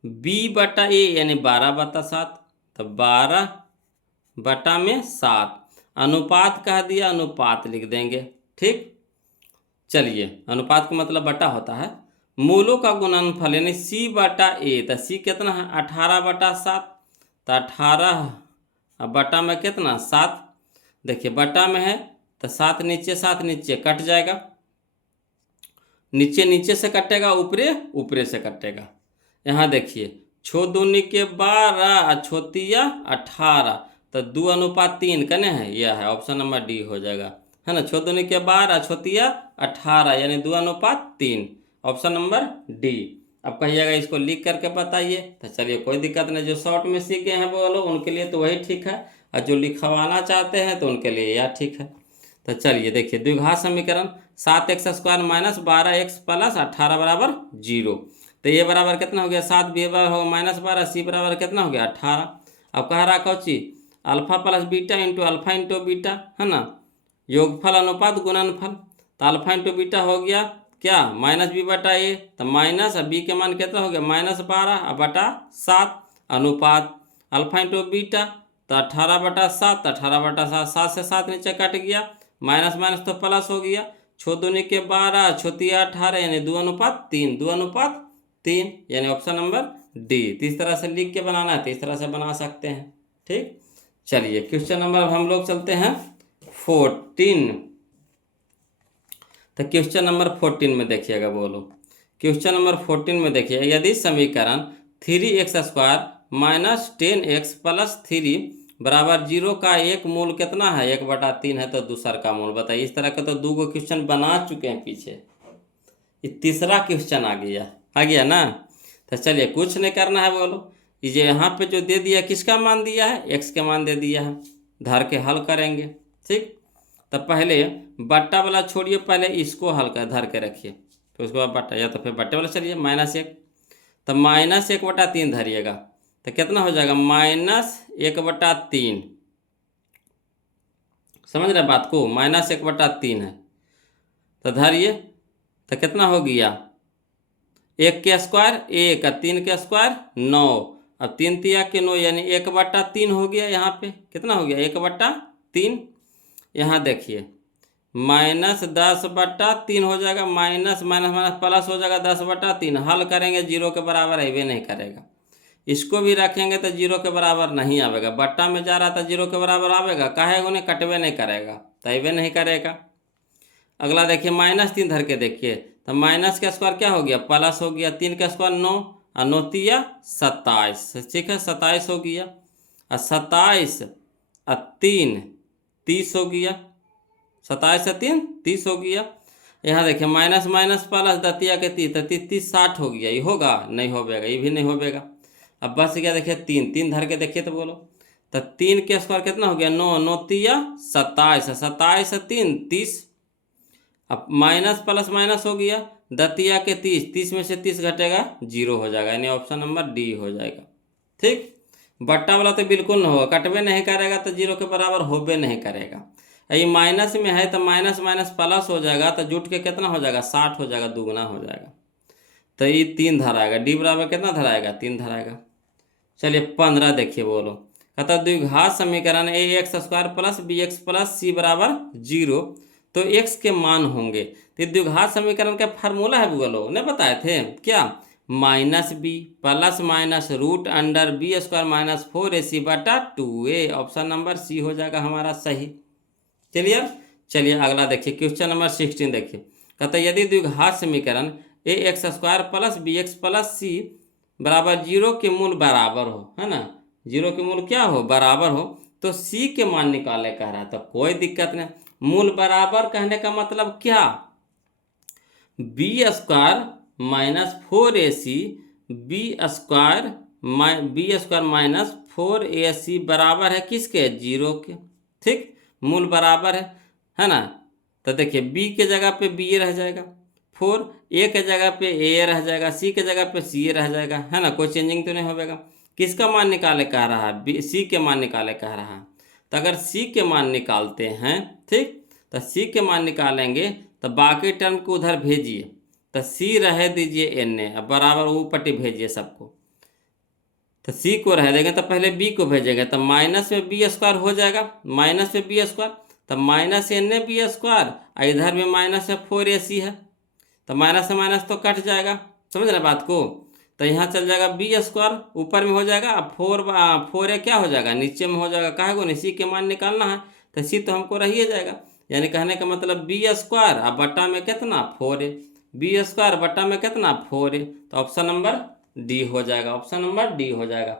b बटा ए यानी 12/7, तो 12/7, अनुपात कह दिया, अनुपात लिख देंगे, ठीक। चलिए अनुपात का मतलब बटा होता है, मूलों का गुणनफल यानी c बटा ए, तो c कितना है 18/7, तो 18 बटा में कितना 7, देखिए बटा में है तो 7 नीचे कट जाएगा, नीचे नीचे से कटेगा, ऊपरे ऊपरे से कटेगा। यहाँ देखिए 6 दूनी के 12, छोतिया 18, तो 2:3 कने है, यह है ऑप्शन नंबर डी हो जाएगा, है ना। 6 दूनी के 12, छोतिया 18 यानी 2:3, ऑप्शन नंबर डी। अब कहिएगा इसको लिख करके बताइए, तो चलिए कोई दिक्कत नहीं, जो शॉर्ट में सीख गए हैं बोलो उनके लिए तो वही ठीक है, और जो लिखवाना चाहते हैं तो उनके लिए यह ठीक है। तो चलिए देखिए, द्विघात समीकरण 7x² माइनस 12x प्लस 18 बराबर 0, तो ये बराबर कितना हो गया 7, बी बराबर होगा -12, सी बराबर कितना हो गया 18। अब कह रहा Cauchy, alpha plus beta into alpha into beta, है ना, योगफल अनुपात गुणनफल, तो अल्फा इंटू बीटा हो गया क्या -b बटा ए, तो माइनस, अब बी के मान कितना हो गया -12/7, अनुपात अल्फा इंटू बीटा, तो 18/7, तो 18/7, 7 से 7 नीचे कट गया, माइनस माइनस तो प्लस हो गया, 6 दूनी के 12, छोतिया 18 यानी 2:3, 2:3 यानी ऑप्शन नंबर डी। तो इस तरह से लिख के बनाना है तो इस तरह से बना सकते हैं, ठीक। चलिए क्वेश्चन नंबर हम लोग चलते हैं 14, तो क्वेश्चन नंबर 14 में देखिएगा, बोलो क्वेश्चन नंबर 14 में देखिए, यदि समीकरण 3x² माइनस 10x प्लस 3 बराबर 0 का एक मूल कितना है 1/3 है, तो दूसर का मूल बताइए। इस तरह का तो 2 क्वेश्चन बना चुके हैं पीछे, ये तीसरा क्वेश्चन आ गया ना। तो चलिए कुछ नहीं करना है, बोलो ये यहाँ पे जो दे दिया किसका मान दिया है, x के मान दे दिया है, धर के हल करेंगे, ठीक। तो पहले बट्टा वाला छोड़िए, पहले इसको हल कर धर के रखिए, फिर उसके बाद बट्टा, या तो फिर बट्टे वाला चलिए -1, तो -1/3 धरिएगा, तो कितना हो जाएगा -1/3। समझ रहे बात को, -1/3 है, तो धरिए, तो कितना हो गया 1 के स्क्वायर 1 और 3 के स्क्वायर 9, अब 3 तिया के 9 यानी 1/3 हो गया। यहाँ पे कितना हो गया 1/3। यहाँ देखिए -10/3 हो जाएगा, माइनस माइनस माइनस प्लस हो जाएगा 10/3। हल करेंगे 0 के बराबर अबे नहीं करेगा, इसको भी रखेंगे तो 0 के बराबर नहीं आवेगा, बट्टा में जा रहा था 0 के बराबर आवेगा, काहे उन्हें कटवे नहीं करेगा, तो अबे नहीं करेगा। अगला देखिए -3 धर के देखिए, तो माइनस का स्क्वायर क्या हो गया प्लस हो गया, 3 का स्क्वायर 9 और 9 तिया 27, ठीक है 27 हो गया, और 27 और 3 30 हो गया, 27 और 3 30 हो गया। यहाँ देखिए माइनस माइनस प्लस दतिया के 30, तो 30 60 हो गया, ये होगा नहीं होगा, ये भी नहीं होगा। अब बस गया देखिए 3 धर के देखिए, तो बोलो, तो 3 के स्क्वायर कितना हो गया 9 9 तिया 27, 27 और 3 30। अब माइनस प्लस माइनस हो गया, दतिया के 30, 30 में से 30 घटेगा 0 हो जाएगा, यानी ऑप्शन नंबर डी हो जाएगा। ठीक, बट्टा वाला तो बिल्कुल ना होगा, कटवे नहीं करेगा तो 0 के बराबर होबे नहीं करेगा। ये माइनस में है तो माइनस माइनस प्लस हो जाएगा, तो जुट के कितना हो जाएगा 60 हो जाएगा, दुगना हो जाएगा, तो ये 3 धराएगा, डी बराबर कितना धराएगा 3 धराएगा। चलिए 15 देखिए, बोलो, कहता द्विघात समीकरण ax² plus bx plus c बराबर 0, तो x के मान होंगे। तो द्विघात समीकरण का फार्मूला है बोलो, नहीं बताए थे क्या, -b plus minus √(b² - 4ac/2a, option number C हो जाएगा हमारा सही। चलिए अगला देखिए, क्वेश्चन नंबर 16 देखिए, कहता यदि द्विघात समीकरण ax² plus bx plus c बराबर 0 के मूल बराबर हो, है ना, 0 के मूल क्या हो बराबर हो, तो c के मान निकाले कह रहा है, तो कोई दिक्कत नहीं। मूल बराबर कहने का मतलब क्या, b² - 4ac b² - 4ac बराबर है किसके 0 के। ठीक, मूल बराबर है ना, तो देखिए b के जगह पे b रह जाएगा, 4 a के जगह पे a रह जाएगा, c के जगह पे c रह जाएगा, है ना, कोई चेंजिंग तो नहीं होगा। किसका मान निकाले कह रहा है, c के मान निकाले कह रहा है, तो अगर c के मान निकालते हैं, ठीक, तो c के मान निकालेंगे तो बाकी टर्म को उधर भेजिए, तो c रह दीजिए n, अब बराबर वो पट्टी भेजिए सबको, तो c को रह देंगे तो पहले b को भेजेंगे, तो माइनस में b² हो जाएगा, माइनस में b², तो -n/b², और इधर में -4ac है, तो माइनस से माइनस तो कट जाएगा, समझ रहे बात को, तो यहाँ चल जाएगा b² ऊपर में हो जाएगा, अब 4a क्या हो जाएगा नीचे में हो जाएगा, कहे को नहीं c के मान निकालना है, तो c तो हमको रह ही जाएगा, यानी कहने का मतलब b² और बट्टा में कितना 4a, b² बट्टा में कितना 4a, तो ऑप्शन नंबर डी हो जाएगा, ऑप्शन नंबर डी हो जाएगा।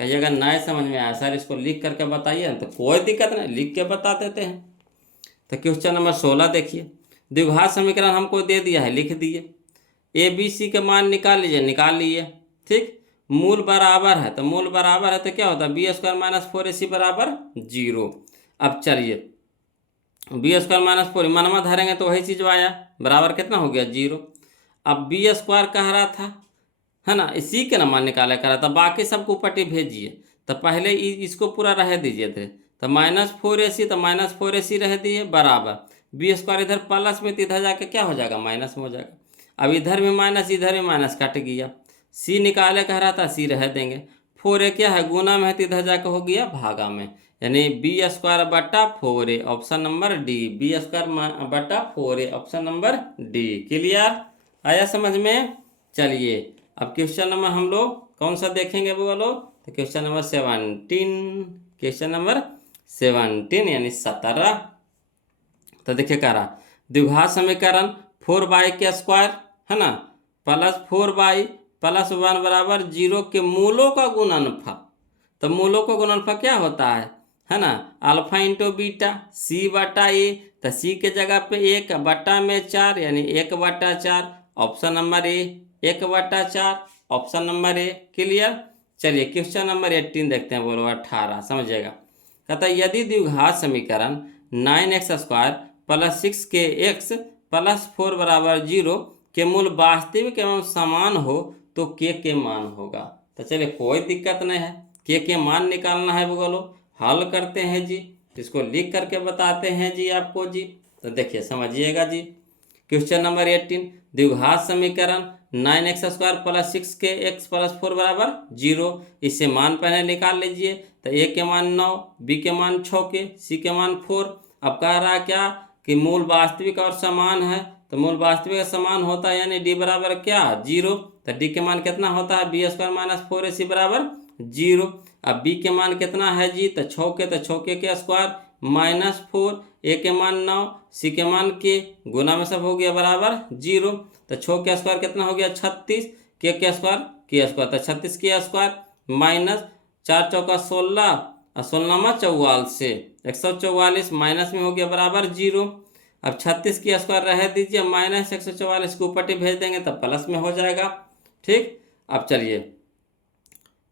कहिएगा नए समझ में आया सर इसको लिख करके बताइए, तो कोई दिक्कत नहीं, लिख के बता देते हैं। तो क्वेश्चन नंबर 16 देखिए, द्विघात समीकरण हमको दे दिया है, लिख दिए, ए बी सी के मान निकाल लीजिए, निकाल लिए, ठीक, मूल बराबर है, तो मूल बराबर है तो क्या होता है b² - 4ac बराबर 0। अब चलिए b² - 4 मनवा धरेंगे तो वही चीज़ आया, बराबर कितना हो गया 0। अब b² कह रहा था, है ना, इसी के ना मान निकाला कह रहा था, बाकी सबको पट्टी भेजिए, तो पहले इसको पूरा रह दीजिए थे, तो -4ac, तो -4ac रह दिए बराबर b² इधर प्लस में, तो इधर जाके क्या हो जाएगा माइनस में हो जाएगा, अब इधर में माइनस इधर में माइनस कट गया, c निकाले कह रहा था c रह देंगे, 4a क्या है गुना में है, तो इधर जाके हो गया भागा में, यानी b² बट्टा 4a, option number D, b² बट्टा 4a, option number D. Clear आया समझ में। चलिए अब क्वेश्चन नंबर हम लोग कौन सा देखेंगे बोलो, तो क्वेश्चन नंबर 17, क्वेश्चन नंबर 17 यानी 17। तो देखिए कह रहा द्विघात समीकरण 4y² है ना प्लस 4y प्लस 1 बराबर 0 के मूलों का गुणनफल, तो मूलों का गुणनफल क्या होता है ना, अल्फा इंटू बीटा c/a, तो c के जगह पे 1 बट्टा में 4 यानी 1/4, option number A 1/4, option number A. Clear. चलिए क्वेश्चन नंबर 18 देखते हैं, बोलो 18 समझिएगा। कहता है यदि द्विघात समीकरण 9x² प्लस 6kx प्लस 4 बराबर 0 के मूल वास्तविक एवं समान हो तो के मान होगा। तो चलिए कोई दिक्कत नहीं है, के मान निकालना है बोलो, हल करते हैं जी, इसको लिख करके बताते हैं जी आपको जी। तो देखिए समझिएगा जी, क्वेश्चन नंबर 18, द्विघात समीकरण 9x² + 6kx + 4 बराबर 0। इससे मान पहले निकाल लीजिए। तो ए के मान 9, बी के मान 6k, सी के मान 4। अब कह रहा है क्या कि मूल वास्तविक और समान है, तो मूल वास्तविक समान होता है यानी डी बराबर क्या 0। तो डी के मान कितना होता है b² - 4ac बराबर 0। अब बी के मान कितना है जी, तो 6k, तो 6k के स्क्वायर -4, ए के मान 9, सी के मान के, गुना में सब हो गया बराबर 0। तो 6 के स्क्वायर कितना हो गया 36, के स्क्वायर तो 36 के स्क्वायर माइनस 4 चौका 16 और 16 44 से 144 माइनस में हो गया बराबर 0। अब 36 की स्क्वायर रह दीजिए, माइनस 144 को ऊपर भेज देंगे तब प्लस में हो जाएगा। ठीक, अब चलिए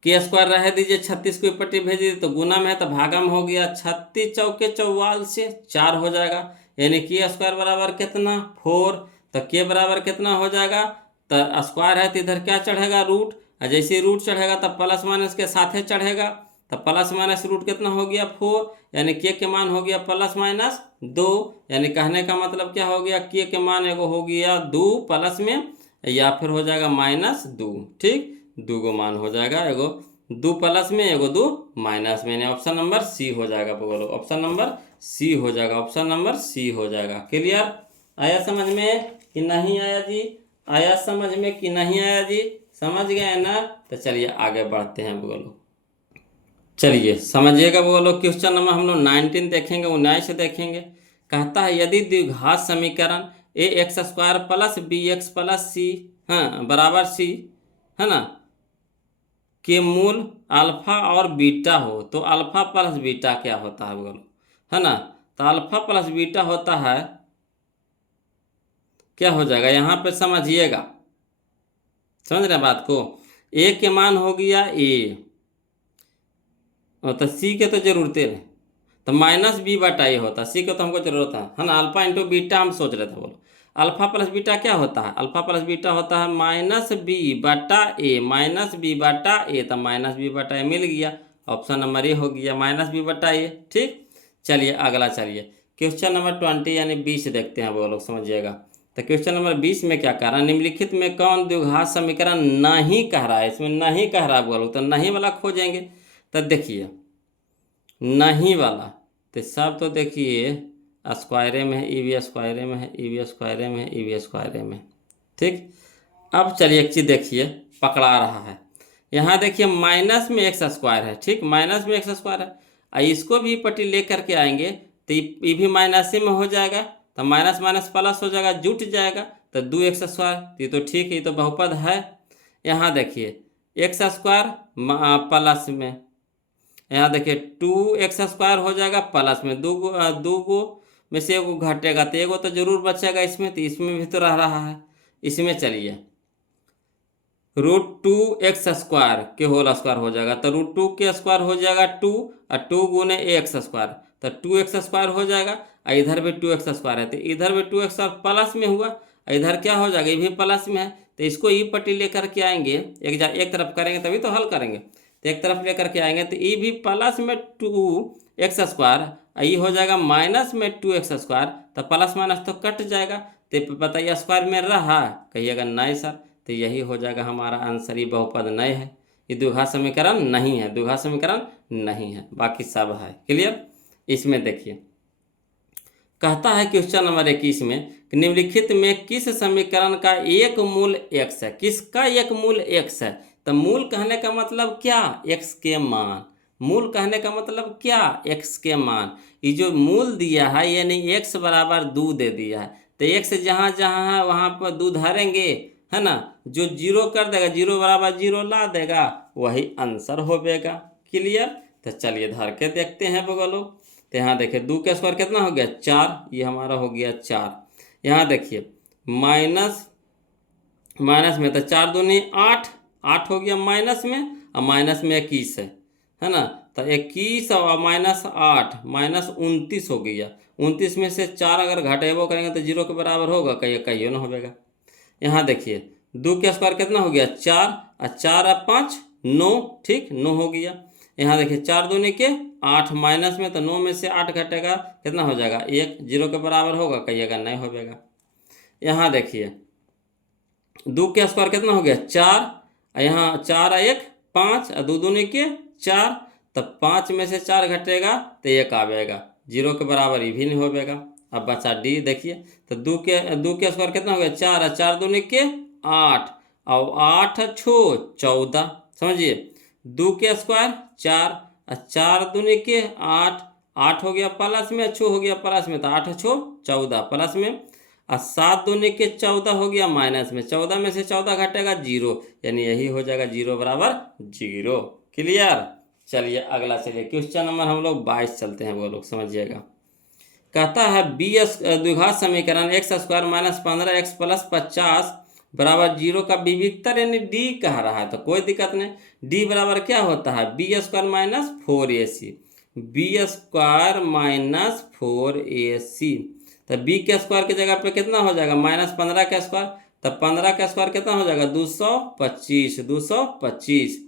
के स्क्वायर रह दीजिए, 36 को ऊपर भेज दीजिए तो गुना में है तो भागा में हो गया, 36 चौके 44 से 4 हो जाएगा, यानी के स्क्वायर बराबर कितना 4। तो के बराबर कितना हो जाएगा, तो स्क्वायर है तो इधर क्या चढ़ेगा रूट, और जैसे रूट चढ़ेगा तब प्लस माइनस के साथ ही चढ़ेगा। तो प्लस माइनस रूट कितना हो गया 4, यानी के मान हो गया +-2। यानी कहने का मतलब क्या हो गया, के मान एगो हो गया 2 प्लस में या फिर हो जाएगा -2। ठीक, 2 गो मान हो जाएगा, एगो 2 प्लस में एगो 2 माइनस में, यानी ऑप्शन नंबर सी हो जाएगा। बोलो ऑप्शन नंबर सी हो जाएगा, ऑप्शन नंबर सी हो जाएगा। क्लियर, आया समझ में कि नहीं आया जी, आया समझ में कि नहीं आया जी, समझ गए ना। तो चलिए आगे बढ़ते हैं बोलो, चलिए समझिएगा बोलो। क्वेश्चन नंबर हम लोग 19 देखेंगे, 19 देखेंगे। कहता है यदि द्विघात समीकरण ax² + bx + c बराबर c है ना के मूल अल्फा और बीटा हो तो अल्फा प्लस बीटा क्या होता है बोलो, है ना। तो अल्फा प्लस बीटा होता है, क्या हो जाएगा यहाँ पे समझिएगा, समझ रहे बात को। ए के मान हो गया ए, और तो सी के तो जरूरत नहीं, तो -b/a होता है, सी के तो हमको जरूरत है ना। अल्फा इंटू बीटा हम सोच रहे थे, बोलो अल्फा प्लस बीटा क्या होता है, अल्फा प्लस बीटा होता है -b/a, तो -b/a मिल गया, ऑप्शन नंबर ए हो गया -b/a। ठीक, चलिए अगला, चलिए क्वेश्चन नंबर 20 यानी 20 देखते हैं बोलो, समझिएगा। तो क्वेश्चन नंबर 20 में क्या कह रहा है, निम्नलिखित में कौन द्विघात समीकरण नहीं कह रहा है, इसमें नहीं कह रहा है बोलो, तो नहीं वाला खोजेंगे। तो देखिए नहीं वाला तो सब तो देखिए स्क्वायरे में है, ई भी स्क्वायरे में है, ई भी स्क्वायरे में है, ई भी स्क्वायरे में। ठीक, अब चलिए एक चीज़ देखिए पकड़ा रहा है, यहाँ देखिए माइनस में x² है। ठीक, माइनस में x² है, और इसको भी पट्टी ले करके आएंगे तो ये भी माइनस में हो जाएगा, तो माइनस माइनस प्लस हो जाएगा, जुट जाएगा तो 2x²। ये तो ठीक है, ये तो बहुपद है। यहाँ देखिए x² प्लस में, यहाँ देखिए 2x² हो जाएगा प्लस में, दो गो में से एगो घटेगा तो एगो तो जरूर बचेगा इसमें, तो इसमें भी तो रह रहा है। इसमें चलिए √2x² के होल स्क्वायर हो जाएगा, तो √2 के स्क्वायर हो जाएगा 2, और 2 गुने x², तो 2x² हो जाएगा, और इधर भी 2x² है, तो इधर भी 2x² प्लस में हुआ, और इधर क्या हो जाएगा, ये भी प्लस में है। तो इसको ई पट्टी लेकर के आएंगे, एक तरफ करेंगे तभी तो हल करेंगे, तो एक तरफ लेकर के आएंगे तो ये भी प्लस में 2x², ये हो जाएगा माइनस में 2x², तो प्लस माइनस तो कट जाएगा, तो बताइए स्क्वायर में रहा, कहिएगा नहीं सर, तो यही हो जाएगा हमारा आंसर, ये बहुपद नहीं है, ये द्विघात समीकरण नहीं है, द्विघात समीकरण नहीं है, बाकी सब है। क्लियर, इसमें देखिए कहता है क्वेश्चन नंबर 21 में निम्नलिखित में किस समीकरण का एक मूल x है, किसका एक मूल x है। तो मूल कहने का मतलब क्या, x के मान, मूल कहने का मतलब क्या x के मान। ये जो मूल दिया है यानी x बराबर 2 दे दिया है, तो x जहाँ जहाँ है वहाँ पर 2 धरेंगे, है ना, जो 0 कर देगा 0 बराबर 0 ला देगा, वही आंसर होगा। क्लियर, तो चलिए धर के देखते हैं बगलो। तो यहाँ देखिए 2 का स्क्वायर कितना हो गया 4, ये हमारा हो गया 4। यहाँ देखिए माइनस में तो 4 दूनी 8 हो गया माइनस में, और माइनस में 21 है ना, तो 21 और -8 -29 हो गया। 29 में से 4 अगर घटेबो करेंगे तो 0 के बराबर होगा, कहिए ना होगा। यहाँ देखिए 2 का स्क्वायर कितना हो गया 4, और 4 और 5 9, ठीक 9 हो गया। यहाँ देखिए 4 दूनी के 8, माइनस में तो 9 में से 8 घटेगा, कितना हो जाएगा 1, 0 के बराबर होगा, कहिएगा नहीं होगा। यहाँ देखिए 2 का स्क्वायर कितना हो गया 4, और यहाँ 4 और 1 5, और 2 दूनी के 4, तब 5 में से 4 घटेगा तो 1 आवेगा, 0 के बराबर ये भी नहीं होगा। अब बचा डी, देखिए तो 2 के स्क्वायर कितना हो गया 4, और 4 दूनी के 8, और 8 छो 14, समझिए 2 के स्क्वायर 4, और 4 दूनी के 8, 8 हो गया प्लस में, छो हो गया प्लस में, तो 8 छो 14 प्लस में, और 7 दूनी के 14 हो गया माइनस में, 14 में से 14 घटेगा 0, यानी यही हो जाएगा 0 बराबर 0। क्लियर। चलिए अगला, चलिए क्वेश्चन नंबर हम लोग 22 चलते हैं, वो लोग समझिएगा। कहता है द्विघात समीकरण x square minus 15x plus 50 बराबर 0 का विविधतर यानी डी कह रहा है, तो कोई दिक्कत नहीं। डी बराबर क्या होता है B square minus 4ac, B square minus 4ac, तो बी के स्क्वायर की जगह पे कितना हो जाएगा माइनस 15 का स्क्वायर, तो 15 का स्क्वायर कितना हो जाएगा 225, 225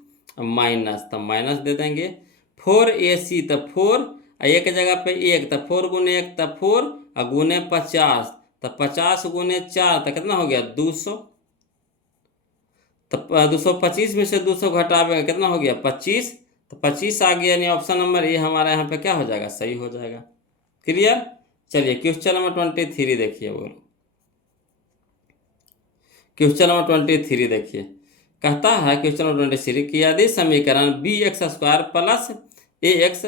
माइनस, तो माइनस दे देंगे 4ac, तो 4 एक जगह पे 1, तो 4 गुने 1 तो 4, और गुने 50, तो 50 गुने 4 तो कितना हो गया 200, तो 225 में से 200 घटावेगा कितना हो गया 25, तो 25 आ गया, यानी ऑप्शन नंबर ए हमारा यहाँ पे क्या हो जाएगा सही हो जाएगा। क्लियर। चलिए क्वेश्चन नंबर 23 देखिए, वो क्वेश्चन नंबर 23 देखिए। कहता है क्वेश्चन नंबर 23 कि यदि समीकरण बी एक्स स्क्वायर प्लस ए एक्स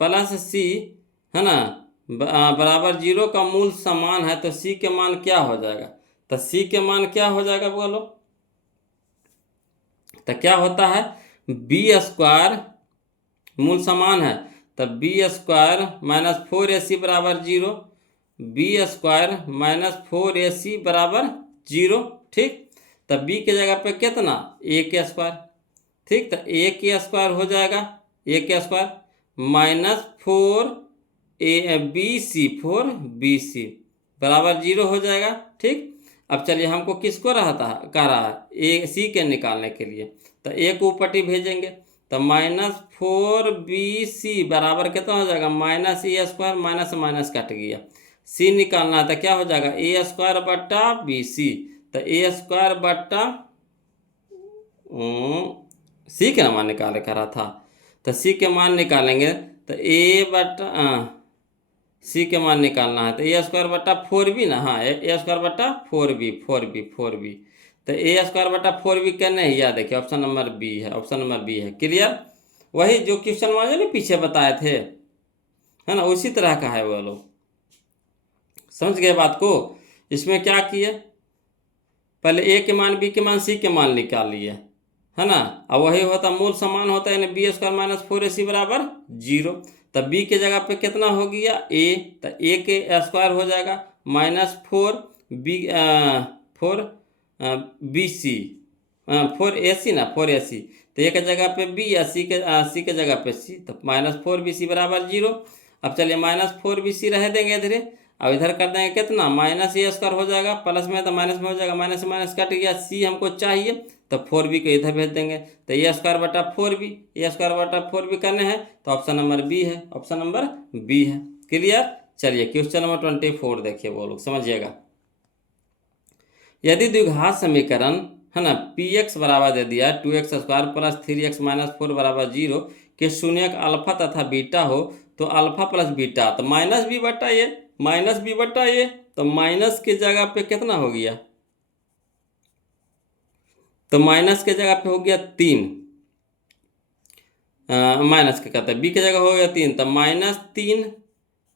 प्लस सी है ना बराबर 0 का मूल समान है, तो सी के मान क्या हो जाएगा, तो सी के मान क्या हो जाएगा बोलो, तो क्या होता है बी स्क्वायर मूल समान है, तो बी स्क्वायर माइनस 4ac बराबर 0, बी स्क्वायर माइनस 4ac बराबर 0, ठीक। तो बी के जगह पे कितना ए के स्क्वायर, ठीक, तो ए के स्क्वायर हो जाएगा ए के स्क्वायर माइनस 4bc बराबर 0 हो जाएगा, ठीक। अब चलिए हमको किसको कह रहा है ए सी के निकालने के लिए, तो ए को ऊपटी भेजेंगे, तो माइनस 4bc बराबर कितना हो जाएगा minus A square, minus minus cut गया, सी निकालना है तो क्या हो जाएगा ए स्क्वायर बट्टा bc, तो ए स्क्वायर बट्टा सी के मान निकाले करा था, तो सी के मान निकालेंगे तो ए बट्टा सी के मान निकालना है, तो ए स्क्वायर बट्टा 4b ना, हाँ ए स्क्वायर बट्टा 4b, तो ए स्क्वायर बट्टा 4b करने ही याद देखिए ऑप्शन नंबर बी है, ऑप्शन नंबर बी है। क्लियर। वही जो क्वेश्चन वाले ने पीछे बताए थे है ना, उसी तरह का है वो लोग, समझ गए बात को। इसमें क्या किए पहले ए के मान बी के मान सी के मान निकाल लिए है ना, अब वही होता मूल समान होता है, यानी बी स्क्वायर माइनस 4ac बराबर 0, तब बी के जगह पे कितना हो गया ए, तो ए के स्क्वायर हो जाएगा माइनस 4bc 4ac ना 4ac, तो ए के जगह पे बी या सी के जगह पे सी, तो माइनस 4bc बराबर 0। अब चलिए माइनस 4bc रह देंगे इधर, अब इधर कर देंगे कितना माइनस ए स्क्वायर हो जाएगा, प्लस में तो माइनस में हो जाएगा, माइनस माइनस कट गया, सी हमको चाहिए तो 4b को इधर भेज देंगे, तो ए स्क्वायर बटा 4b, ए स्क्वायर बटा 4b करने हैं तो ऑप्शन नंबर बी है, ऑप्शन नंबर बी है। क्लियर। चलिए क्वेश्चन नंबर 24 देखिए, वो लोग समझिएगा। यदि द्विघात समीकरण है ना px बराबर दे दिया 2x square plus 3x minus 4 बराबर 0 के शून्यक अल्फा तथा बीटा हो, तो अल्फा प्लस बीटा तो माइनस बी बटा ये, माइनस बी बटा ये, तो माइनस के जगह पे कितना हो गया, तो माइनस के जगह पे हो गया 3, माइनस के कहते हैं बी के जगह हो गया 3, तो -3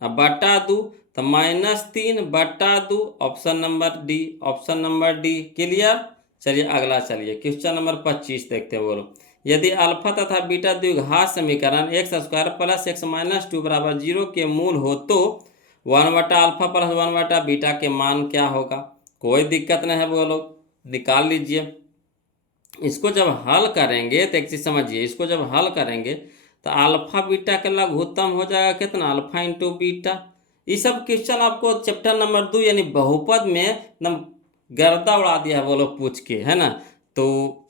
बटा 2, तो -3 बटा 2, option number D, option number D. Clear. चलिए अगला, चलिए क्वेश्चन नंबर 25 देखते हैं। बोलो यदि अल्फा तथा बीटा द्विघात समीकरण x square plus x minus 2 बराबर 0 के मूल हो, तो 1 बटा अल्फा प्लस 1 बटा बीटा के मान क्या होगा। कोई दिक्कत नहीं है, वो लोग निकाल लीजिए। इसको जब हल करेंगे तो एक चीज़ समझिए, इसको जब हल करेंगे तो अल्फा बीटा का लघुत्तम हो जाएगा कितना अल्फा इंटू बीटा। ये सब क्वेश्चन आपको चैप्टर नंबर 2 यानी बहुपद में गर्दा उड़ा दिया है वो लोग पूछ के, है ना। तो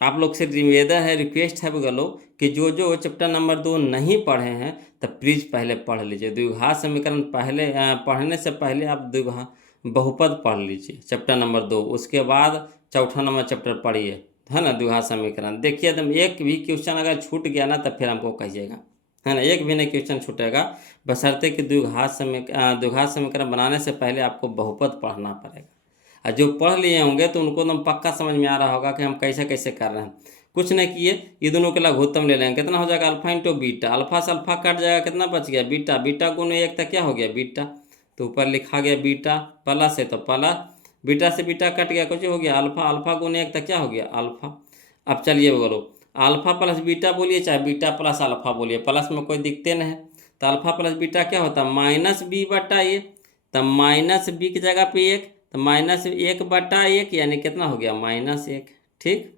आप लोग से निवेदन है, रिक्वेस्ट है बोलो कि जो जो चैप्टर नंबर 2 नहीं पढ़े हैं तो प्लीज़ पहले पढ़ लीजिए। द्विघात समीकरण पहले पढ़ने से पहले आप द्विघात बहुपद पढ़ लीजिए चैप्टर नंबर 2, उसके बाद चौथा नंबर चैप्टर पढ़िए, है ना, द्विघात समीकरण। देखिए एकदम एक भी क्वेश्चन अगर छूट गया ना तो फिर हमको कहिएगा, है ना, एक भी नहीं क्वेश्चन छूटेगा, बशर्ते कि द्विघात समीकरण बनाने से पहले आपको बहुपद पढ़ना पड़ेगा। और जो पढ़ लिए होंगे तो उनको एकदम पक्का समझ में आ रहा होगा कि हम कैसे कैसे कर रहे हैं। कुछ नहीं किए, ये दोनों के लघुत्तम ले लेंगे, कितना हो जाएगा अल्फा इंटू बीटा, अल्फा से अल्फा कट जाएगा, कितना बच गया बीटा, बीटा गुण एक तक क्या हो गया बीटा, तो ऊपर लिखा गया बीटा, प्लस है तो प्लस, बीटा से बीटा कट गया, कुछ हो गया अल्फा, अल्फा गुण एक तक क्या हो गया अल्फा। अब चलिए बोलो अल्फा प्लस बीटा बोलिए चाहे बीटा प्लस अल्फा बोलिए, प्लस में कोई दिक्कत नहीं है, तो अल्फा प्लस बीटा क्या होता है माइनस बी बटा ए, तब माइनस बी की जगह पे एक, तो माइनस 1/1 यानी कितना हो गया -1, ठीक।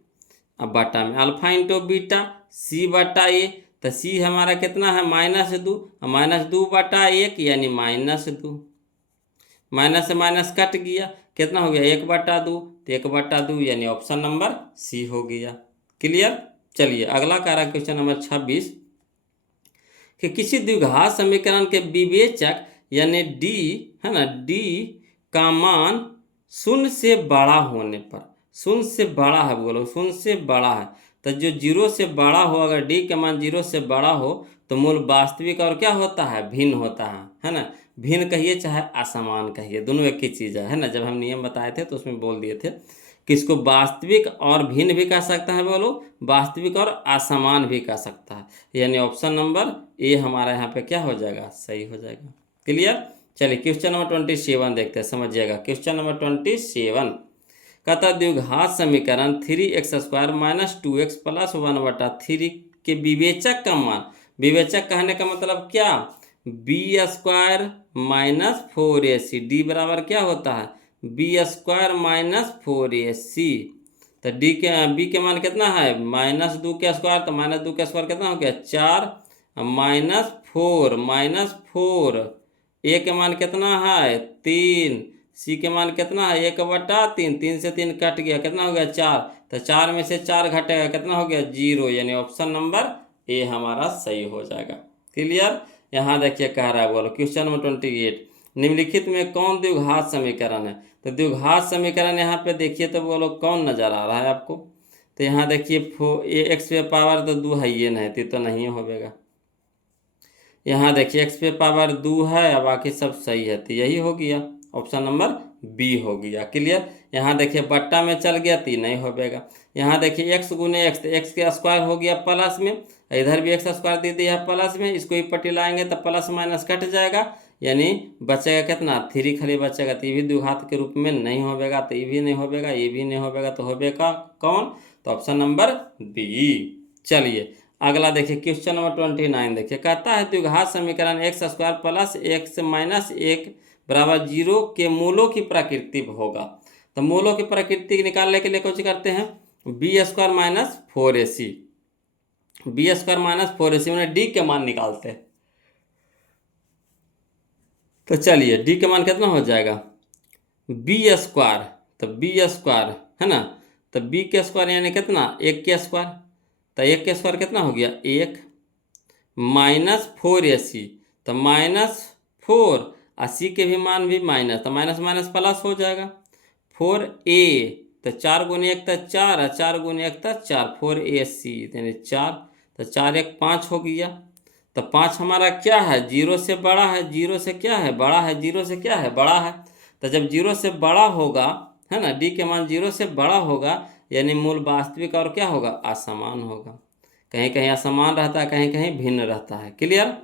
अब बटा में अल्फा इंटू बीटा सी बटा ए, तो सी हमारा कितना है -2, -2/1 यानी -2, माइनस से माइनस कट गया, कितना हो गया 1/2, तो 1/2 यानी ऑप्शन नंबर सी हो गया। क्लियर। चलिए अगला कह रहा है क्वेश्चन नंबर 26 कि किसी द्विघात समीकरण के विवेचक यानी डी, है ना, डी का मान शून्य से बड़ा होने पर, शून्य से बड़ा है बोलो, शून्य से बड़ा है, तो जो 0 से बड़ा हो, अगर डी का मान 0 से बड़ा हो तो मूल वास्तविक और क्या होता है भिन्न होता है ना। भिन्न कहिए चाहे असमान कहिए, दोनों एक ही चीज़ है ना। जब हम नियम बताए थे तो उसमें बोल दिए थे कि इसको वास्तविक और भिन्न भी कह सकता है बोलो, वास्तविक और असमान भी कह सकता है, यानी ऑप्शन नंबर ए हमारा यहाँ पे क्या हो जाएगा सही हो जाएगा। क्लियर। चलिए क्वेश्चन नंबर 27 देखते हैं, समझिएगा। क्वेश्चन नंबर 27 कहता द्विघात समीकरण 3x² - 2x + 1/3 के विवेचक का मान, विवेचक कहने का मतलब क्या, b² - 4ac, डी बराबर क्या होता है b² - 4ac, तो डी के बी के मान कितना है -2 के स्क्वायर, तो -2 के स्क्वायर कितना हो गया 4, -4 ए के मान कितना है 3, सी के मान कितना है 1/3, 3 से 3 कट गया, कितना हो गया 4, तो 4 में से 4 घटेगा, कितना हो गया 0, यानी ऑप्शन नंबर ए हमारा सही हो जाएगा। क्लियर। यहाँ देखिए कह रहा है बोलो क्वेश्चन नंबर 28 निम्नलिखित में कौन द्विघात समीकरण है, तो द्विघात समीकरण यहाँ पे देखिए तो बोलो कौन नजर आ रहा है आपको, तो यहाँ देखिए एक्स पे पावर तो 2 है, ये नहीं तो नहीं होगा। यहाँ देखिए x पे पावर 2 है, अब बाकी सब सही है, तो यही हो गया ऑप्शन नंबर बी हो गया। क्लियर। यहाँ देखिए बट्टा में चल गया तो नहीं होगा। यहाँ देखिए x गुने x, तो x के स्क्वायर हो गया प्लस में, इधर भी x² दे दिया प्लस में, इसको ही पट्टी लाएंगे तो प्लस माइनस कट जाएगा, यानी बचेगा कितना 3 खाली बचेगा, तो ये भी द्विघात के रूप में नहीं होगा, तो ये भी नहीं होगा, ये भी नहीं होगा, तो होगा कौन, तो ऑप्शन नंबर बी। चलिए अगला देखिए क्वेश्चन नंबर 29 देखिए, कहता है द्विघात समीकरण x² + x - 1 = 0 के मूलों की प्रकृति होगा, तो मूलों की प्रकृति निकालने के लिए कुछ करते हैं b² - 4ac, b² - 4ac मैंने डी के मान निकालते हैं, तो चलिए डी के मान कितना हो जाएगा b², तो b² है ना, तो b के स्क्वायर यानी कितना 1 के स्क्वायर, तो 1 के स्क्वायर कितना हो गया 1 -4ac, तो -4, 80 के भी मान भी माइनस, तो माइनस माइनस प्लस हो जाएगा 4a, तो 4 गुने 1 तो 4, 4 गुने 1 तो 4, 4ac यानी 4, तो 4 1 5 हो गया, तो 5 हमारा क्या है 0 से बड़ा है, 0 से क्या है बड़ा है, 0 से क्या है बड़ा है, तो जब 0 से बड़ा होगा है ना, डी के मान 0 से बड़ा होगा, यानी मूल वास्तविक और क्या होगा असमान होगा, कहीं कहीं असमान रहता है, कहीं कहीं भिन्न रहता है। क्लियर।